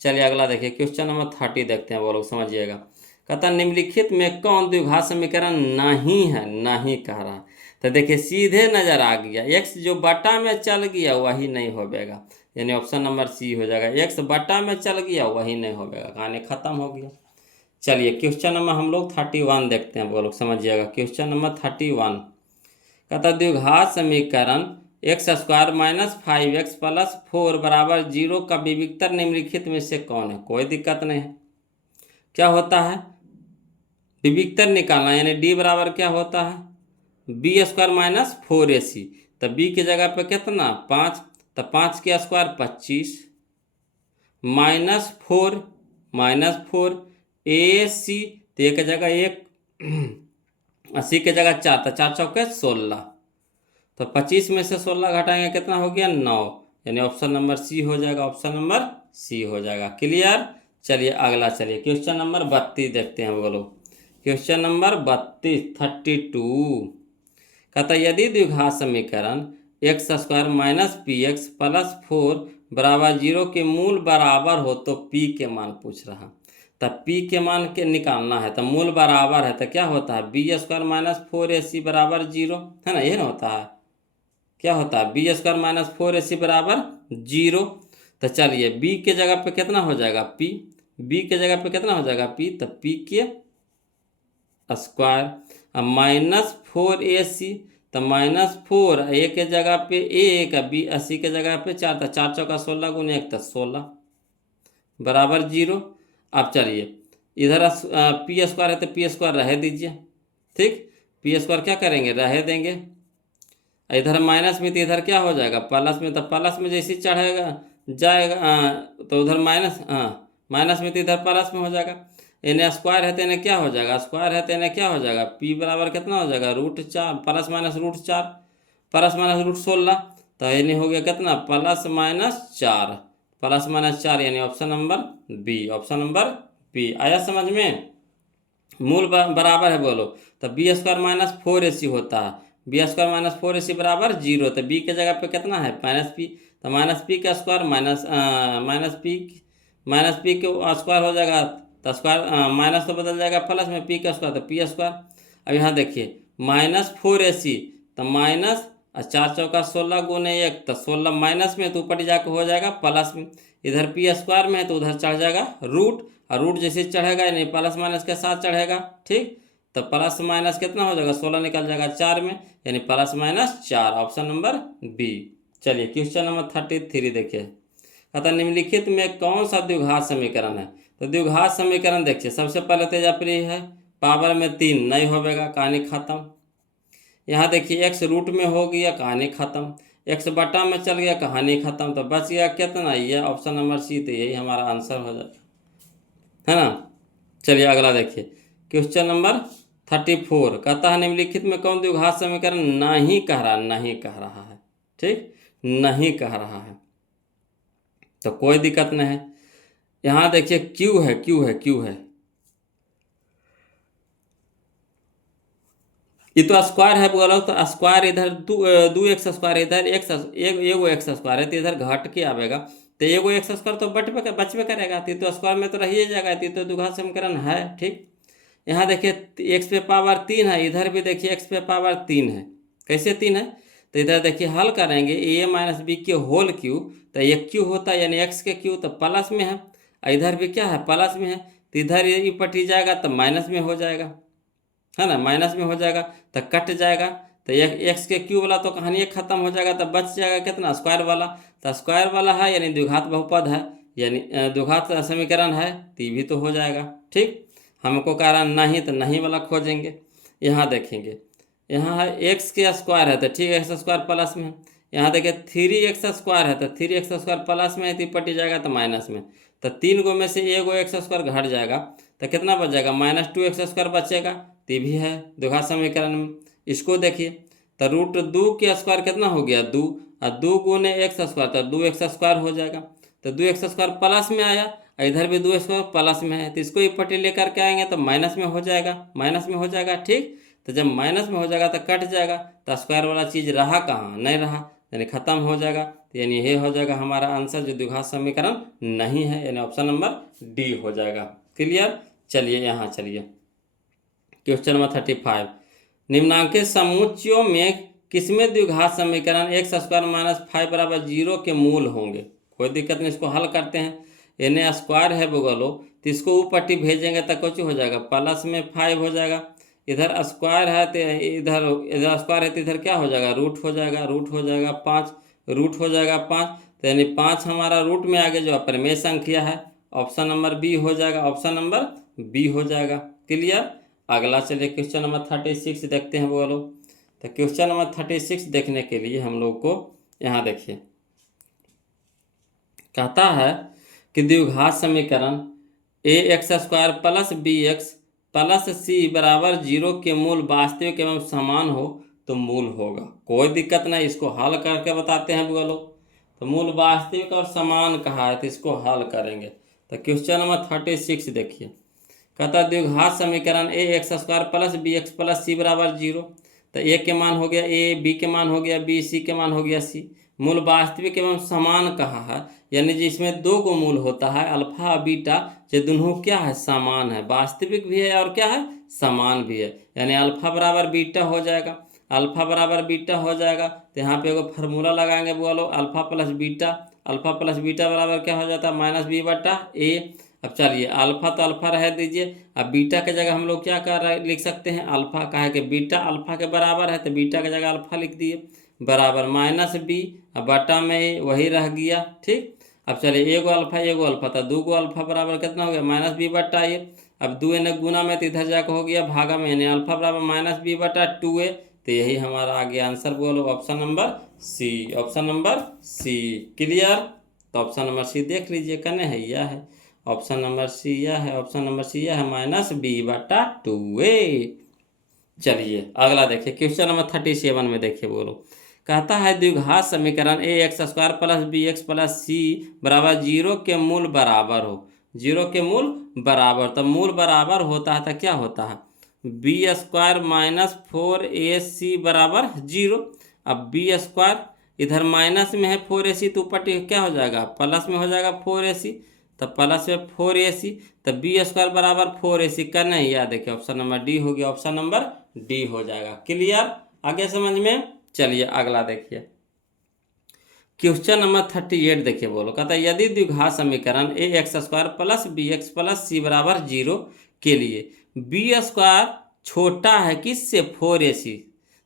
चलिए अगला देखिए क्वेश्चन नंबर 30 देखते हैं, वो लोग समझिएगा। कहता निम्नलिखित में कौन द्विघात समीकरण नहीं है, नहीं कह रहा, तो देखिए सीधे नजर आ गया x जो बटा में चल गया वही नहीं होगा, यानी ऑप्शन नंबर सी हो जाएगा, x बटा में चल गया वही नहीं होगा, कहानी खत्म हो गया। चलिए क्वेश्चन नंबर हम लोग 31 देखते हैं, वो लोग समझिएगा। क्वेश्चन नंबर 31 कहता द्विघात समीकरण x² - 5x + 4 = 0 का विविक्तर निम्नलिखित में से कौन है, कोई दिक्कत नहीं है। क्या होता है विविक्तर निकालना, यानी डी बराबर क्या होता है बी स्क्वायर माइनस 4ac। तो बी की जगह पे कितना 5, तो 5 के स्क्वायर 25 -4 AC, तो एक जगह 1 80 की जगह 4, तो 4 चौके 16, तो 25 में से 16 घटाएंगे कितना हो गया 9, यानी ऑप्शन नंबर सी हो जाएगा, ऑप्शन नंबर सी हो जाएगा। क्लियर। चलिए अगला, चलिए क्वेश्चन नंबर 32 देखते हैं। बोलो क्वेश्चन नंबर 32 कहता है यदि द्विघात समीकरण x square minus P x plus 4 बराबर 0 के मूल बराबर हो तो पी के मान पूछ रहा। तब पी के मान के निकालना है, तो मूल बराबर है तो क्या होता है बी स्क्वायर माइनस 4ac बराबर 0, है ना, यही ना होता है। क्या होता है बी स्क्वायर माइनस 4ac बराबर 0। तो चलिए बी के जगह पे कितना हो जाएगा पी, बी के जगह पे कितना हो जाएगा पी, तो पी के स्क्वायर, अब -4ac, तो -4 ए के जगह पे 1, बी 80 के जगह पे 4, तो 4 चौका 16 गुने 1, तो 16 बराबर 0। अब चलिए इधर पी स्क्वायर है तो पी स्क्वायर रह दीजिए, ठीक, पी स्क्वायर क्या करेंगे रह देंगे। इधर माइनस में तो इधर क्या हो जाएगा प्लस में, तो प्लस में जैसे चढ़ेगा जाएगा तो उधर माइनस, माइनस में तो इधर प्लस में हो जाएगा। इन्हें स्क्वायर है तो इन्हें क्या हो जाएगा स्क्वायर है तो इन्हें क्या हो जाएगा पी बराबर कितना हो जाएगा √4 प्लस माइनस √4 प्लस माइनस √16, तो इन्हें हो गया कितना +-4 +-4, यानी option number B, option number B. आया समझ में। मूल बराबर है बोलो, तो बी स्क्वायर माइनस 4ac होता है, बी स्क्वायर माइनस 4ac बराबर 0, तो बी के जगह पे कितना है -p, तो -p का स्क्वायर माइनस पी के स्क्वायर हो जाएगा, तो स्क्वायर माइनस तो बदल जाएगा प्लस में, पी का स्क्वायर तो पी स्क्वायर। अब यहाँ देखिए -4ac, तो माइनस 4 चौका 16 गुने 1, तो 16 माइनस में तो ऊपर जाकर हो जाएगा प्लस में, इधर पी स्क्वायर में है तो उधर चढ़ जाएगा रूट, और रूट जैसे चढ़ेगा यानी प्लस माइनस के साथ चढ़ेगा, ठीक, तो प्लस माइनस कितना हो जाएगा 16 निकल जाएगा 4 में, यानी +-4, ऑप्शन नंबर बी। चलिए क्वेश्चन नंबर 33 देखिए, कहता निम्नलिखित में कौन सा द्विघात समीकरण है। तो द्विघात समीकरण देखिए, सबसे पहले तेजाप्रिय है, पावर में 3 नहीं होगा, कहानी खत्म। यहाँ देखिए x रूट में हो गया, कहानी खत्म, x बटा में चल गया, कहानी खत्म, तो बच गया कितना, ये ऑप्शन नंबर सी, तो यही हमारा आंसर हो जाएगा, है ना। चलिए अगला देखिए क्वेश्चन नंबर 34, कहता है निम्नलिखित में कौन द्विघात समीकरण नहीं कह रहा है, ठीक, नहीं कह रहा है, तो कोई दिक्कत नहीं है। यहाँ देखिए क्यू है, ये तो स्क्वायर है बोला, तो स्क्वायर इधर 2x स्क्वायर, इधर एगो एक्स स्क्वायर है, तो इधर घट के आवेगा, तो एगो एक्स स्क्वायर तो बचबे करेगा, तो स्क्वायर में तो रहिए जाएगा, तो द्विघात समीकरण है, ठीक। यहाँ देखिए x पे पावर 3 है, इधर भी देखिए x पे पावर 3 है, कैसे 3 है, तो इधर देखिए हल करेंगे a-b के होल क्यू, तो ये क्यू होता है यानी x के क्यू, तो प्लस में है, इधर भी क्या है प्लस में है, तो इधर ये पटी जाएगा तो माइनस में हो जाएगा, है ना, माइनस में हो जाएगा तो कट जाएगा, तो एक्स के क्यू वाला तो कहानी खत्म हो जाएगा, तो बच जाएगा कितना स्क्वायर वाला, तो स्क्वायर वाला है यानी द्विघात बहुपद है, यानी द्विघात समीकरण है, तो ये भी तो हो जाएगा, ठीक। हमको कह रहा नहीं, तो नहीं वाला खोजेंगे। यहाँ देखेंगे, यहाँ है एक्स के स्क्वायर है, तो ठीक एक्स स्क्वायर प्लस में है, यहाँ देखिए 3x स्क्वायर है, तो 3x स्क्वायर प्लस में है, तो पटी जाएगा तो माइनस में, तो 3 गो में से एगो एक्स स्क्वायर घट जाएगा, तो कितना बच जाएगा -2x स्क्वायर बचेगा, तो भी है द्विघात समीकरण में। इसको देखिए, तो √2 के स्क्वायर कितना हो गया 2, और 2 गुने x स्क्वायर, तो 2x स्क्वायर हो जाएगा, तो 2x स्क्वायर प्लस में आया, इधर भी 2 स्क्वायर प्लस में है, तो इसको एक पट्टी लेकर के आएंगे तो माइनस में हो जाएगा, ठीक। तो जब माइनस में हो जाएगा तो कट जाएगा, तो स्क्वायर वाला चीज़ रहा कहाँ, नहीं रहा, यानी खत्म हो जाएगा, तो यानी ये हो जाएगा हमारा आंसर, जो द्विघात समीकरण नहीं है, यानी ऑप्शन नंबर डी हो जाएगा। क्लियर। चलिए यहाँ चलिए क्वेश्चन नंबर 35, निम्नांकित समुच्चयों में किसमें द्विघात समीकरण x स्क्वायर -5 बराबर 0 के मूल होंगे। कोई दिक्कत नहीं, इसको हल करते हैं। इन्हें स्क्वायर है बोलो, तो इसको ऊपर पट्टी भेजेंगे तो कुछ हो जाएगा प्लस में 5 हो जाएगा, इधर स्क्वायर है तो इधर स्क्वायर है तो इधर क्या हो जाएगा रूट हो जाएगा 5, रूट हो जाएगा 5, तो यानी 5 हमारा रूट में आगे जो अपरिमेय संख्या है, ऑप्शन नंबर बी हो जाएगा, ऑप्शन नंबर बी हो जाएगा। क्लियर। अगला चलिए क्वेश्चन नंबर 36 देखते हैं बोलो। तो क्वेश्चन नंबर 36 देखने के लिए हम लोग को यहाँ देखिए, कहता है कि द्विघात समीकरण a x square plus b x plus c बराबर 0 के मूल वास्तविक एवं समान हो तो मूल होगा। कोई दिक्कत नहीं, इसको हल करके बताते हैं बोलो। तो मूल वास्तविक और समान कहा है तो इसको हल करेंगे। तो क्वेश्चन नंबर 36 देखिए, कहता द्विघात समीकरण a x square plus b x plus c बराबर 0। तो ए के मान हो गया ए, बी के मान हो गया बी, सी के मान हो गया सी। मूल वास्तविक एवं समान कहा है, यानी जिसमें दो को मूल होता है अल्फा बीटा, ये दोनों क्या है, समान है, वास्तविक भी है और क्या है, समान भी है। यानी अल्फा बराबर बीटा हो जाएगा, अल्फा बराबर बीटा हो जाएगा। तो यहाँ पे एगो फार्मूला लगाएंगे बोलो, alpha plus beta, alpha plus beta बराबर क्या हो जाता है, माइनस बी बटा ए। अब चलिए अल्फा तो अल्फा रह दीजिए, अब बीटा के जगह हम लोग क्या कर रहे लिख सकते हैं, अल्फा का है कि बीटा अल्फा के बराबर है तो बीटा की जगह अल्फा लिख दिए, बराबर माइनस बी, अब बटा में ए वही रह गया। ठीक, अब चलिए एगो अल्फा था, दो गो अल्फा बराबर कितना हो गया, माइनस बी बटा ए। अब दो ने गुना में तो इधर जाकर हो गया भागा में, यानी अल्फा बराबर माइनस बी बटा 2a। तो यही हमारा आ गया आंसर बोलो, option number C, option number C. Clear? तो ऑप्शन नंबर सी देख लीजिए, कने है यह है ऑप्शन नंबर सी, यह है ऑप्शन नंबर सी, यह है माइनस बी बटा 2a। चलिए अगला देखिए क्वेश्चन नंबर 37 में देखिए बोलो, कहता है द्विघात समीकरण a x square plus b x plus c बराबर 0 के मूल बराबर हो, 0 के मूल बराबर। तो मूल बराबर होता है तो क्या होता है, बी स्क्वायर माइनस 4ac बराबर 0। अब बी स्क्वायर इधर माइनस में है 4ac, तो ऊपर क्या हो जाएगा, प्लस में हो जाएगा 4ac, तो प्लस में 4ac, तो बी स्क्वायर बराबर 4ac करना ही याद देखिए, ऑप्शन नंबर डी हो गया, ऑप्शन नंबर डी हो जाएगा। क्लियर? आगे समझ में? चलिए अगला देखिए क्वेश्चन नंबर 38 देखिए बोलो, कहता है यदि द्विघात समीकरण a x square plus b x plus c बराबर 0 के लिए बी स्क्वायर छोटा है किससे, 4ac।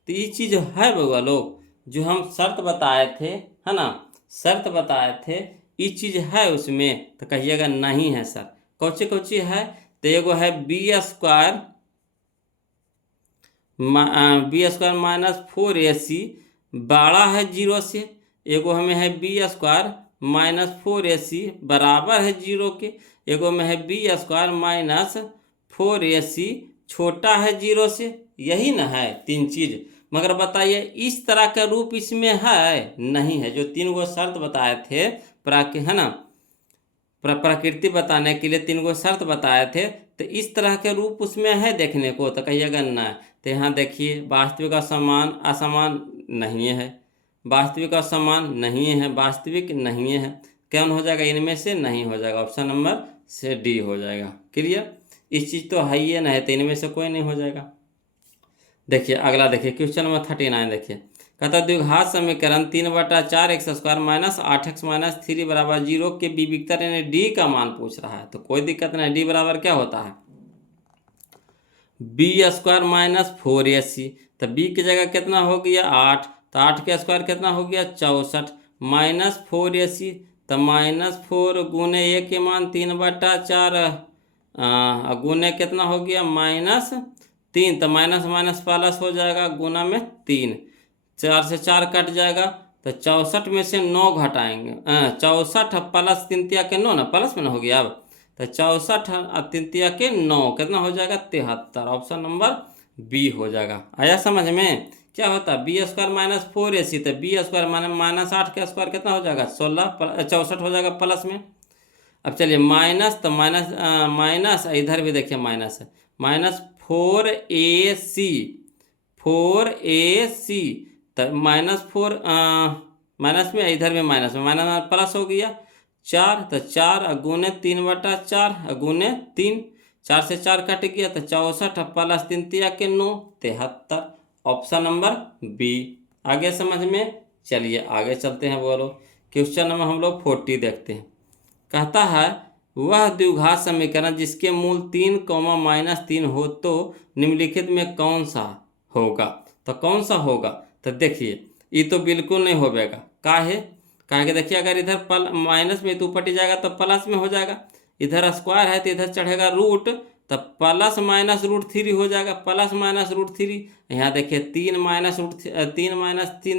तो ये चीज़ है बउआ लोग, जो हम शर्त बताए थे, है ना, शर्त बताए थे, ये चीज़ है उसमें। तो कहिएगा नहीं है सर, कौची कौची है, तो एगो है बी स्क्वायर माइनस 4ac बड़ा है 0 से, एगो हमें है बी स्क्वायर माइनस 4ac बराबर है 0 के, एगो में है बी स्क्वायर माइनस 4ac छोटा है 0 से। यही ना है तीन चीज़। मगर बताइए इस तरह का रूप इसमें है नहीं है, जो तीन गो शर्त बताए थे है ना, प्रकृति बताने के लिए तीन गो शर्त बताए थे, तो इस तरह के रूप उसमें है देखने को, तो कहिएगा ना। तो यहाँ देखिए वास्तविक और समान असमान नहीं है, वास्तविक और समान नहीं है, वास्तविक नहीं है, कौन हो जाएगा, इनमें से नहीं हो जाएगा, ऑप्शन नंबर से डी हो जाएगा। क्लियर? इस चीज़ तो है ही नहीं, तो इनमें से कोई नहीं हो जाएगा। देखिए अगला देखिए क्वेश्चन नंबर 39 देखिए, कहता द्विघात समीकरण 3/4 x square minus 8x minus 3 बराबर 0 के विविक्तर यानी डी का मान पूछ रहा है। तो कोई दिक्कत नहीं, डी बराबर क्या होता है, बी स्क्वायर माइनस 4ac। तो बी की जगह कितना हो गया 8, तो 8 के स्क्वायर कितना हो गया 64 माइनस 4ac, तो माइनस 4 गुने ए के मान 3/4 गुने कितना हो गया -3, तो माइनस माइनस प्लस हो जाएगा, गुना में 3, 4 से 4 कट जाएगा, तो 64 में से 9 घटाएंगे, 64 प्लस 3 तिया के 9 ना, प्लस में ना हो गया। अब तो 64 3 तिया के 9 कितना हो जाएगा 73, ऑप्शन नंबर बी हो जाएगा। आया समझ में? क्या होता है बी स्क्वायर माइनस 4ac, तो बी स्क्वायर माइनस 8 के स्क्वायर कितना हो जाएगा 64 हो जाएगा प्लस में। अब चलिए माइनस, तो माइनस इधर भी देखिए माइनस है, माइनस 4ac, 4ac, तो -4 माइनस में, इधर भी माइनस में, माइनस प्लस हो गया 4, तो 4 गुने 3/4 गुने 3, 4 से 4 कट गया, तो 64 प्लस 3 तिया के 9, 73, ऑप्शन नंबर बी। आगे समझ में? चलिए आगे चलते हैं बोलो, क्वेश्चन नंबर हम लोग 40 देखते हैं। कहता है वह द्विघात समीकरण जिसके मूल 3, -3 हो तो निम्नलिखित में कौन सा होगा। तो कौन सा होगा, तो देखिए ये तो बिल्कुल नहीं होगा, काहे कि देखिए अगर इधर माइनस में तो ऊपर जाएगा तो प्लस में हो जाएगा, इधर स्क्वायर है तो इधर चढ़ेगा रूट, तो प्लस माइनस रूट थ्री हो जाएगा, प्लस माइनस रूट थ्री। यहाँ देखिए 3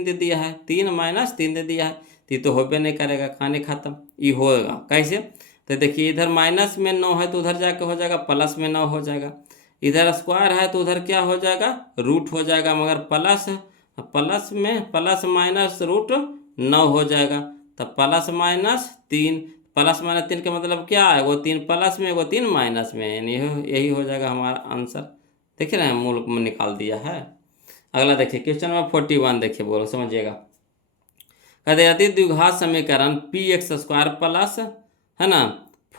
दे दिया है, 3 दे दिया है, तो ये तो होबे नहीं करेगा, कहानी खत्म। ये होगा कैसे, तो देखिए इधर माइनस में 9 है तो उधर जाके हो जाएगा प्लस में 9 हो जाएगा, इधर स्क्वायर है तो उधर क्या हो जाएगा रूट हो जाएगा, मगर प्लस प्लस में प्लस माइनस रूट 9 हो जाएगा, तो प्लस माइनस 3, प्लस माइनस 3 का मतलब क्या है, वो 3 प्लस में वो 3 माइनस में, यानी यही हो जाएगा हमारा आंसर। देख रहे हैं, मूल में निकाल दिया है। अगला देखिए क्वेश्चन नंबर 41, देखिए बोलो समझिएगा। कहते यदि द्विघात समीकरण पी एक्स स्क्वायर प्लस है ना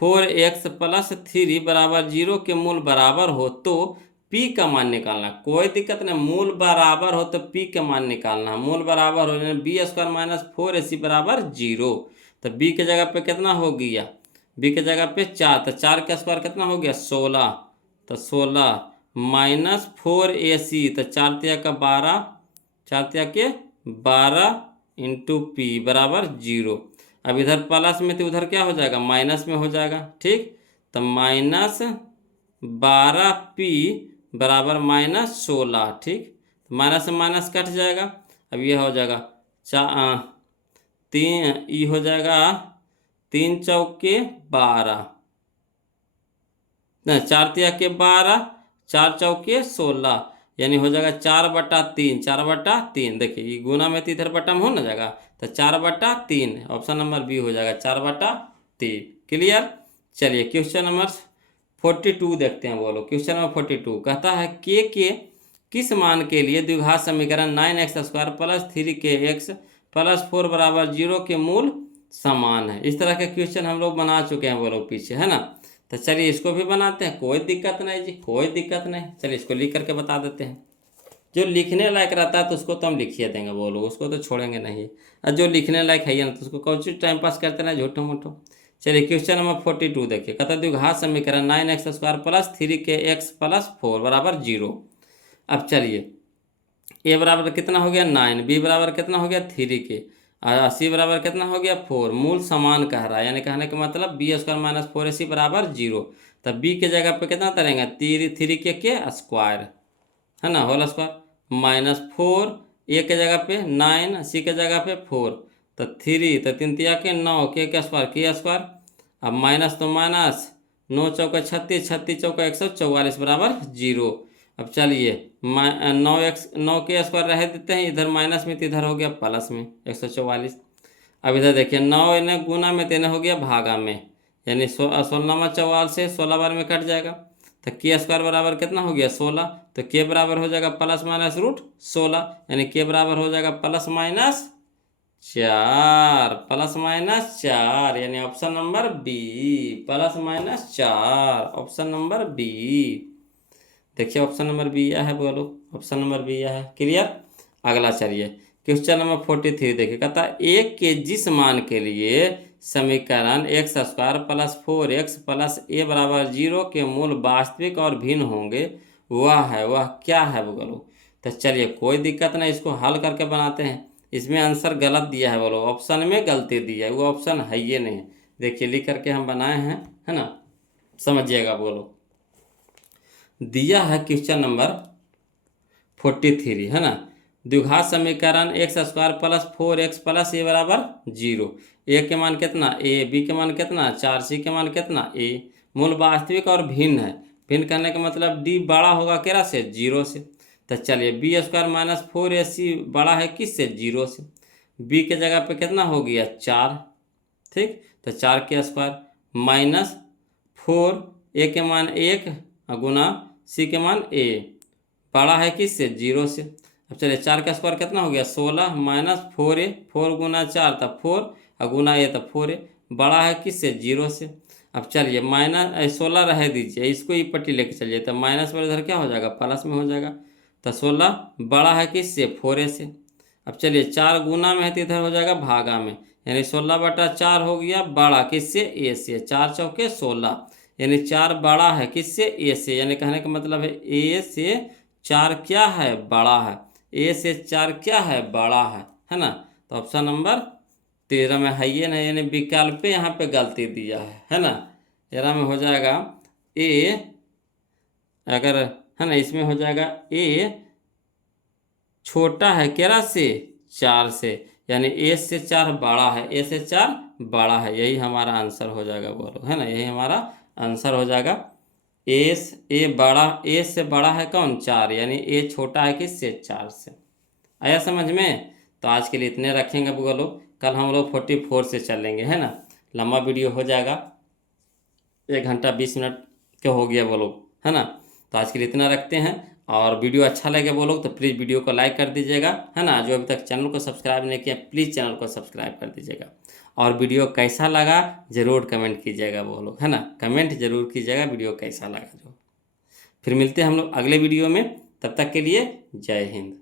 4x प्लस 3 बराबर 0 के मूल बराबर हो तो p का मान निकालना। कोई दिक्कत नहीं, मूल बराबर हो तो p का मान निकालना। मूल बराबर हो बी स्क्वायर माइनस 4ac बराबर 0, तो b के जगह पे कितना हो गया, b के जगह पे 4, तो 4 का स्क्वायर कितना हो गया 16, तो 16 माइनस 4ac, तो 4 तिया का 12, 4 तिया के 12 इंटू पी बराबर 0। अब इधर प्लस में तो उधर क्या हो जाएगा माइनस में हो जाएगा, ठीक, तो माइनस 12p बराबर माइनस 16, ठीक, तो माइनस से माइनस कट जाएगा। अब ये हो जाएगा 3, ये हो जाएगा 3 चौके 12, नहीं 4 तिया के 12, 4 चौके 16, यानी हो जाएगा 4/3, 4/3। देखिए ये गुना में तो इधर बटा में हो ना जाएगा, तो 4/3, ऑप्शन नंबर बी हो जाएगा 4/3। क्लियर। चलिए क्वेश्चन नंबर 42 देखते हैं, बोलो क्वेश्चन नंबर 42 कहता है के किस मान के लिए द्विघात समीकरण 9x square plus 3kx plus 4 बराबर 0 के मूल समान है। इस तरह के क्वेश्चन हम लोग बना चुके हैं, बोलो पीछे, है ना। तो चलिए इसको भी बनाते हैं, कोई दिक्कत नहीं जी, कोई दिक्कत नहीं। चलिए इसको लिख करके बता देते हैं। जो लिखने लायक रहता है तो उसको तो हम लिखिए देंगे, बोलो उसको तो छोड़ेंगे नहीं। और जो लिखने लायक है ना तो उसको कौन टाइम पास करते ना झूठो मूठो। चलिए क्वेश्चन नंबर 42 देखिए, कहता है द्विघात समीकरण 9x square plus 3kx plus 4 बराबर 0। अब चलिए ए बराबर कितना हो गया 9, बी बराबर कितना हो गया 3 के, और सी बराबर कितना हो गया 4। मूल समान कह रहा है, यानी कहने का मतलब बी स्क्वायर माइनस 4ac बराबर 0। तब बी के जगह पे कितना तरेंगे 3 के स्क्वायर, है ना, होल स्क्वायर माइनस 4, ए के जगह पे 9, सी के जगह पे 4, तो 3, तो 3 तिया के 9, के स्क्वायर। अब माइनस तो माइनस, 9 चौका 36, 36 चौका 144 बराबर 0। अब चलिए 9 के स्क्वायर रह देते हैं, इधर माइनस में तो इधर हो गया प्लस में 144। अब इधर देखिए 9 इन्हें गुना में तेने हो गया भागा में, यानी 16 44 से 16 बार में कट जाएगा, तो के स्क्वायर बराबर कितना हो गया 16, तो के बराबर हो जाएगा प्लस माइनस रूट 16, यानी के बराबर हो जाएगा प्लस माइनस 4, प्लस माइनस 4, यानी option number B, plus minus 4, option number B. देखिए ऑप्शन नंबर बी यह है, बोलो ऑप्शन नंबर बी यह है। क्लियर। अगला चलिए क्वेश्चन नंबर 43 देखिए, कहता है एक के जिस मान के लिए समीकरण x square plus 4x plus a बराबर 0 के मूल वास्तविक और भिन्न होंगे वह क्या है, बोलो। तो चलिए कोई दिक्कत नहीं, इसको हल करके बनाते हैं। इसमें आंसर गलत दिया है, बोलो ऑप्शन में गलती दी है, वो ऑप्शन है ये नहीं। देखिए लिख करके हम बनाए हैं, है ना, समझिएगा। बोलो दिया है क्वेश्चन नंबर 43, है ना, द्विघात समीकरण x square plus 4x plus a बराबर 0। ए के मान कितना ए, बी के मान कितना 4, सी के मान कितना ए। मूल वास्तविक और भिन्न है, भिन्न करने का मतलब डी बड़ा होगा केरा से 0 से। तो चलिए बी स्क्वायर माइनस 4ac बड़ा है किस से 0 से। बी के जगह पे कितना हो गया 4, ठीक, तो 4 के स्क्वायर माइनस 4, ए के मान 1 गुना सी के मान ए, बड़ा है किस से 0 से। अब चलिए 4 का स्क्वायर कितना हो गया 16 माइनस 4a, 4 गुना 4 तब 4 और गुना ए तब 4a, बड़ा है किस से 0 से। अब चलिए माइनस 16 रह दीजिए, इसको ही पट्टी लेके चलिए, तो माइनस पर इधर क्या हो जाएगा प्लस में हो जाएगा, तो 16 बड़ा है किस से 4a से। अब चलिए 4 गुना में है तो इधर हो जाएगा भागा में, यानी 16/4 हो गया बड़ा किससे ए से, 4 चौके 16, यानी 4 बड़ा है किससे ए से, यानी कहने का मतलब है ए से 4 क्या है बड़ा है, ए से 4 क्या है बड़ा है ना। तो ऑप्शन नंबर 13 में है ये नहीं, यानी विकल्प पे यहाँ पे गलती दिया है ना। 13 में हो जाएगा ए अगर है ना इसमें हो जाएगा ए छोटा है केरा से 4 से, यानी ए से 4 बड़ा है, ए से 4 बड़ा है, यही हमारा आंसर हो जाएगा बोलो, है ना, यही हमारा आंसर हो जाएगा। ए बड़ा, ए से बड़ा है कौन 4, यानी ए छोटा है किससे 4 से। आया समझ में? तो आज के लिए इतने रखेंगे बोलो, कल हम लोग 44 से चलेंगे, है ना। लंबा वीडियो हो जाएगा, 1 घंटा 20 मिनट का हो गया बोलो, है ना। तो आज के लिए इतना रखते हैं, और वीडियो अच्छा लगे बोलो तो प्लीज़ वीडियो को लाइक कर दीजिएगा, है ना। जो अभी तक चैनल को सब्सक्राइब नहीं किया प्लीज़ चैनल को सब्सक्राइब कर दीजिएगा, और वीडियो कैसा लगा ज़रूर कमेंट कीजिएगा बोलो, है ना, कमेंट जरूर कीजिएगा वीडियो कैसा लगा जो। फिर मिलते हैं हम लोग अगले वीडियो में, तब तक के लिए जय हिंद।